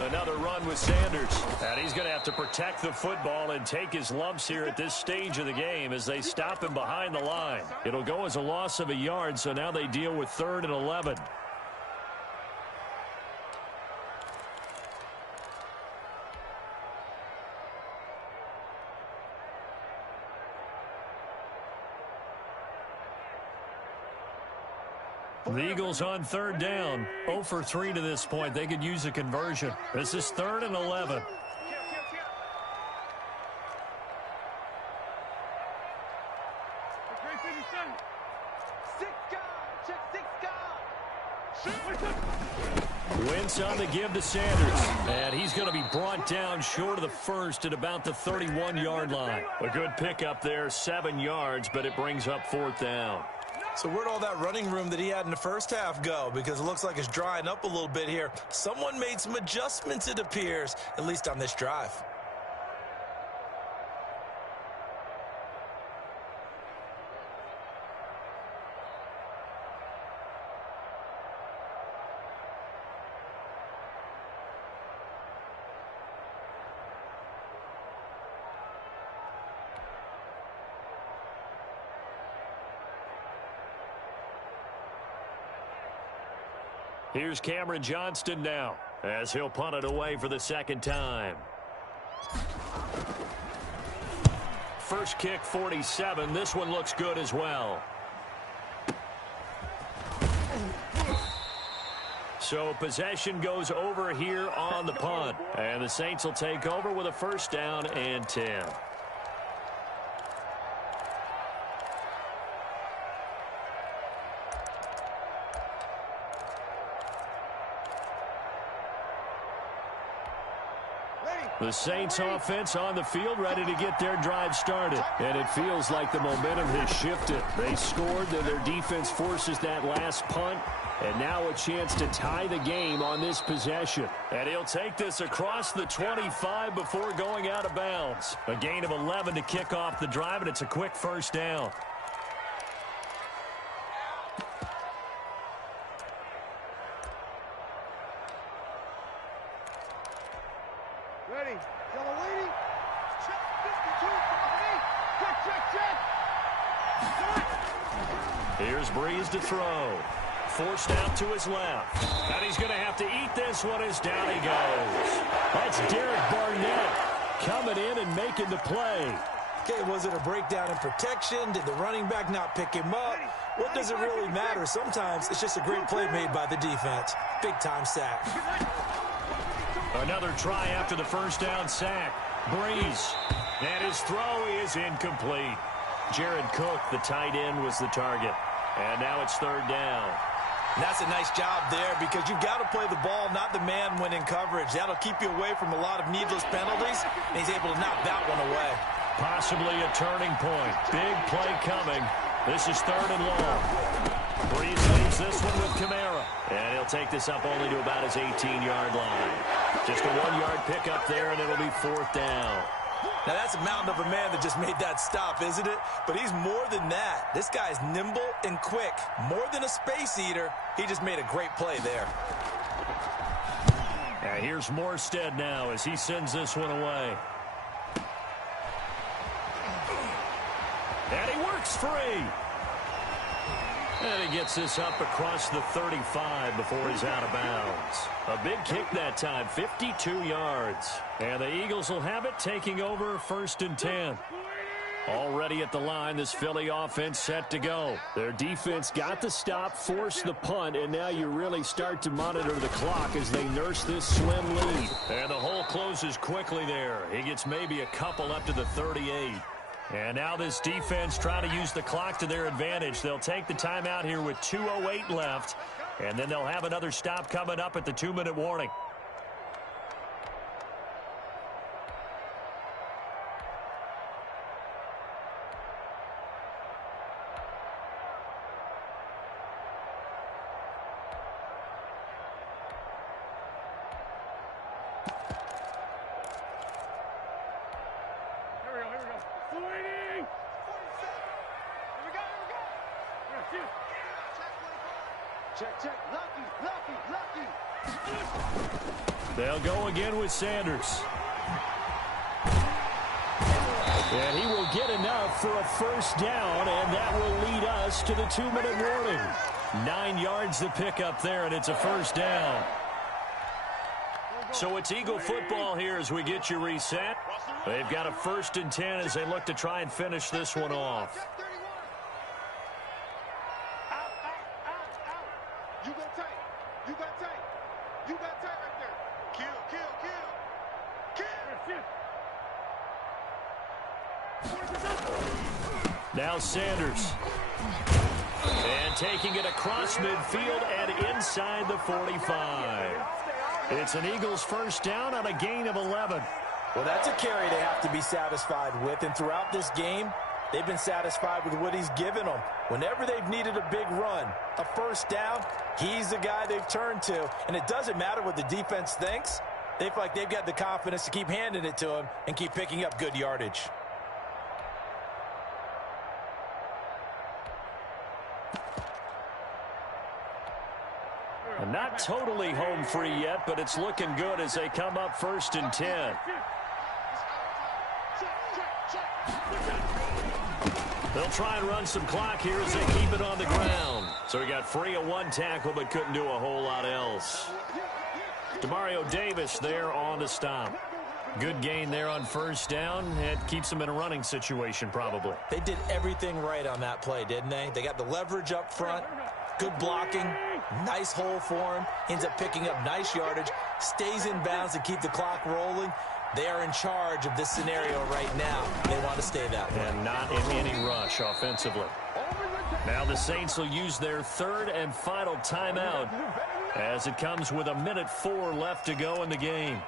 Another run with Sanders. And he's going to have to protect the football and take his lumps here at this stage of the game as they stop him behind the line. It'll go as a loss of a yard, so now they deal with 3rd and 11. The Eagles on 3rd down. 0 for 3 to this point. They could use a conversion. This is 3rd and 11. Wentz on the give to Sanders. And he's going to be brought down short of the 1st at about the 31-yard line. A good pickup there, 7 yards, but it brings up 4th down. So where'd all that running room that he had in the first half go? Because it looks like it's drying up a little bit here. Someone made some adjustments, it appears, at least on this drive. Here's Cameron Johnston now, as he'll punt it away for the second time. First kick, 47. This one looks good as well. So possession goes over here on the punt. And the Saints will take over with a first down and 10. The Saints offense on the field, ready to get their drive started. And it feels like the momentum has shifted. They scored, then their defense forces that last punt. And now a chance to tie the game on this possession. And he'll take this across the 25 before going out of bounds. A gain of 11 to kick off the drive, and it's a quick first down. Ready. Yellow waiting. Check. 52. Check. Here's Breeze to throw. Forced out to his left. And he's going to have to eat this one as down he goes. That's Derek Barnett coming in and making the play. Okay, was it a breakdown in protection? Did the running back not pick him up? What does it really matter? Sometimes it's just a great play made by the defense. Big-time sack. Another try after the first down sack. Breeze. And his throw is incomplete. Jared Cook, the tight end, was the target. And now it's third down. And that's a nice job there because you've got to play the ball, not the man when in coverage. That'll keep you away from a lot of needless penalties, and he's able to knock that one away. Possibly a turning point. Big play coming. This is third and long. Breeze leaves this one with Kamara. And he'll take this up only to about his 18-yard line. Just a 1-yard pickup there, and it'll be fourth down. Now, that's a mountain of a man that just made that stop, isn't it? But he's more than that. This guy's nimble and quick. More than a space eater, he just made a great play there. And here's Morstead now as he sends this one away. And he works free. And he gets this up across the 35 before he's out of bounds. A big kick that time, 52 yards. And the Eagles will have it, taking over first and 10. Already at the line, this Philly offense set to go. Their defense got the stop, forced the punt, and now you really start to monitor the clock as they nurse this slim lead. And the hole closes quickly there. He gets maybe a couple up to the 38. And now this defense trying to use the clock to their advantage. They'll take the timeout here with 2:08 left. And then they'll have another stop coming up at the 2-minute warning. Check. Lucky. They'll go again with Sanders. And he will get enough for a first down, and that will lead us to the 2-minute warning. 9 yards to pick up there, and it's a first down. So it's Eagle football here as we get you reset. They've got a first and 10 as they look to try and finish this one off. Now Sanders. And taking it across midfield and inside the 45. It's an Eagles first down on a gain of 11. Well, that's a carry they have to be satisfied with. And throughout this game, they've been satisfied with what he's given them. Whenever they've needed a big run, a first down, he's the guy they've turned to. And it doesn't matter what the defense thinks. They feel like they've got the confidence to keep handing it to him and keep picking up good yardage. Not totally home free yet, but it's looking good as they come up first and 10. They'll try and run some clock here as they keep it on the ground. So he got free of one tackle but couldn't do a whole lot else. Demario Davis there on the stop. Good gain there on first down. It keeps them in a running situation probably. They did everything right on that play, didn't they? They got the leverage up front, good blocking, nice hole for him, ends up picking up nice yardage, stays in bounds to keep the clock rolling. They are in charge of this scenario right now. They want to stay that way. And not in any rush offensively. Now the Saints will use their third and final timeout as it comes with 1:04 left to go in the game.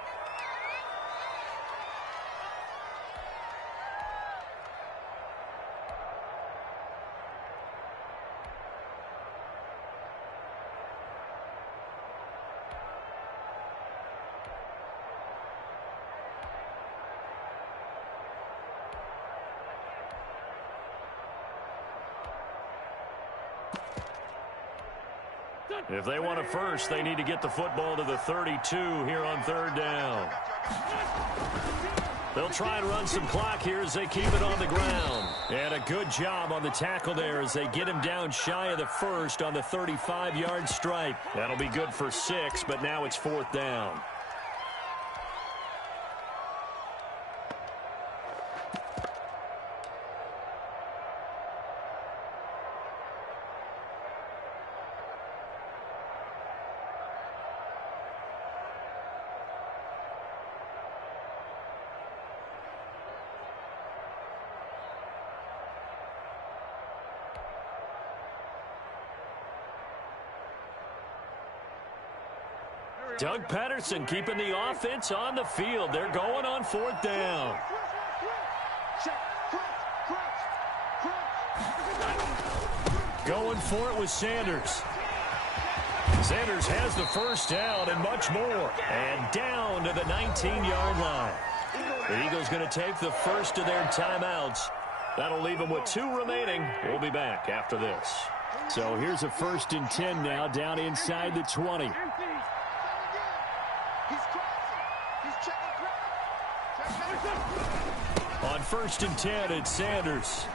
If they want a first, they need to get the football to the 32 here on third down. They'll try and run some clock here as they keep it on the ground. And a good job on the tackle there as they get him down shy of the first on the 35-yard strike. That'll be good for 6, but now it's 4th down. Doug Patterson keeping the offense on the field. They're going on 4th down. Going for it with Sanders. Sanders has the first down and much more. And down to the 19-yard line. The Eagles going to take the first of their timeouts. That'll leave them with 2 remaining. We'll be back after this. So here's a 1st and 10 now down inside the 20. On 1st and 10, it's Sanders.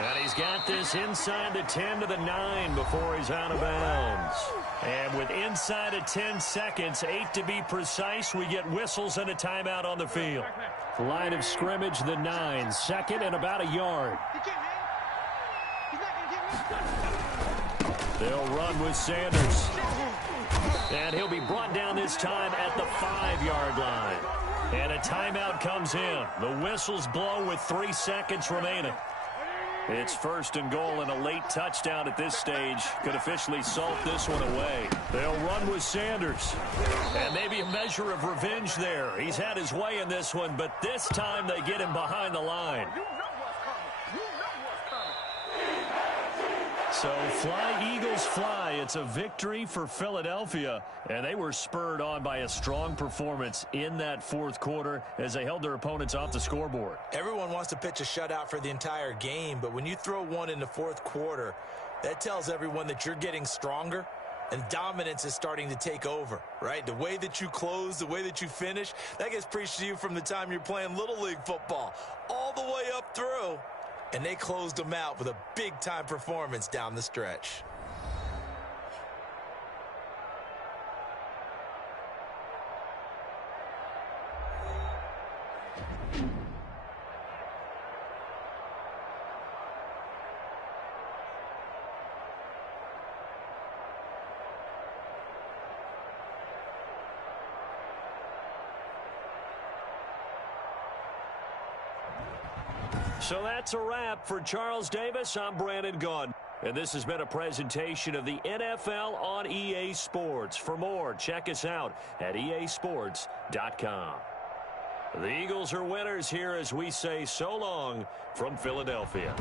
And he's got this inside the 10 to the 9 before he's out of bounds. And with inside of 10 seconds, 8 to be precise, we get whistles and a timeout on the field. Line of scrimmage, the 9, 2nd and about a yard. They'll run with Sanders. And he'll be brought down this time at the 5-yard line. And a timeout comes in. The whistles blow with 3 seconds remaining. It's 1st and goal, and a late touchdown at this stage could officially salt this one away. They'll run with Sanders. And maybe a measure of revenge there. He's had his way in this one, but this time they get him behind the line. So fly, Eagles, fly. It's a victory for Philadelphia, and they were spurred on by a strong performance in that 4th quarter as they held their opponents off the scoreboard. Everyone wants to pitch a shutout for the entire game, but when you throw one in the 4th quarter, that tells everyone that you're getting stronger and dominance is starting to take over, right? The way that you close, the way that you finish, that gets preached to you from the time you're playing Little League football all the way up through. And they closed them out with a big-time performance down the stretch. So that's a wrap for Charles Davis. I'm Brandon Gaudin. And this has been a presentation of the NFL on EA Sports. For more, check us out at easports.com. The Eagles are winners here as we say so long from Philadelphia.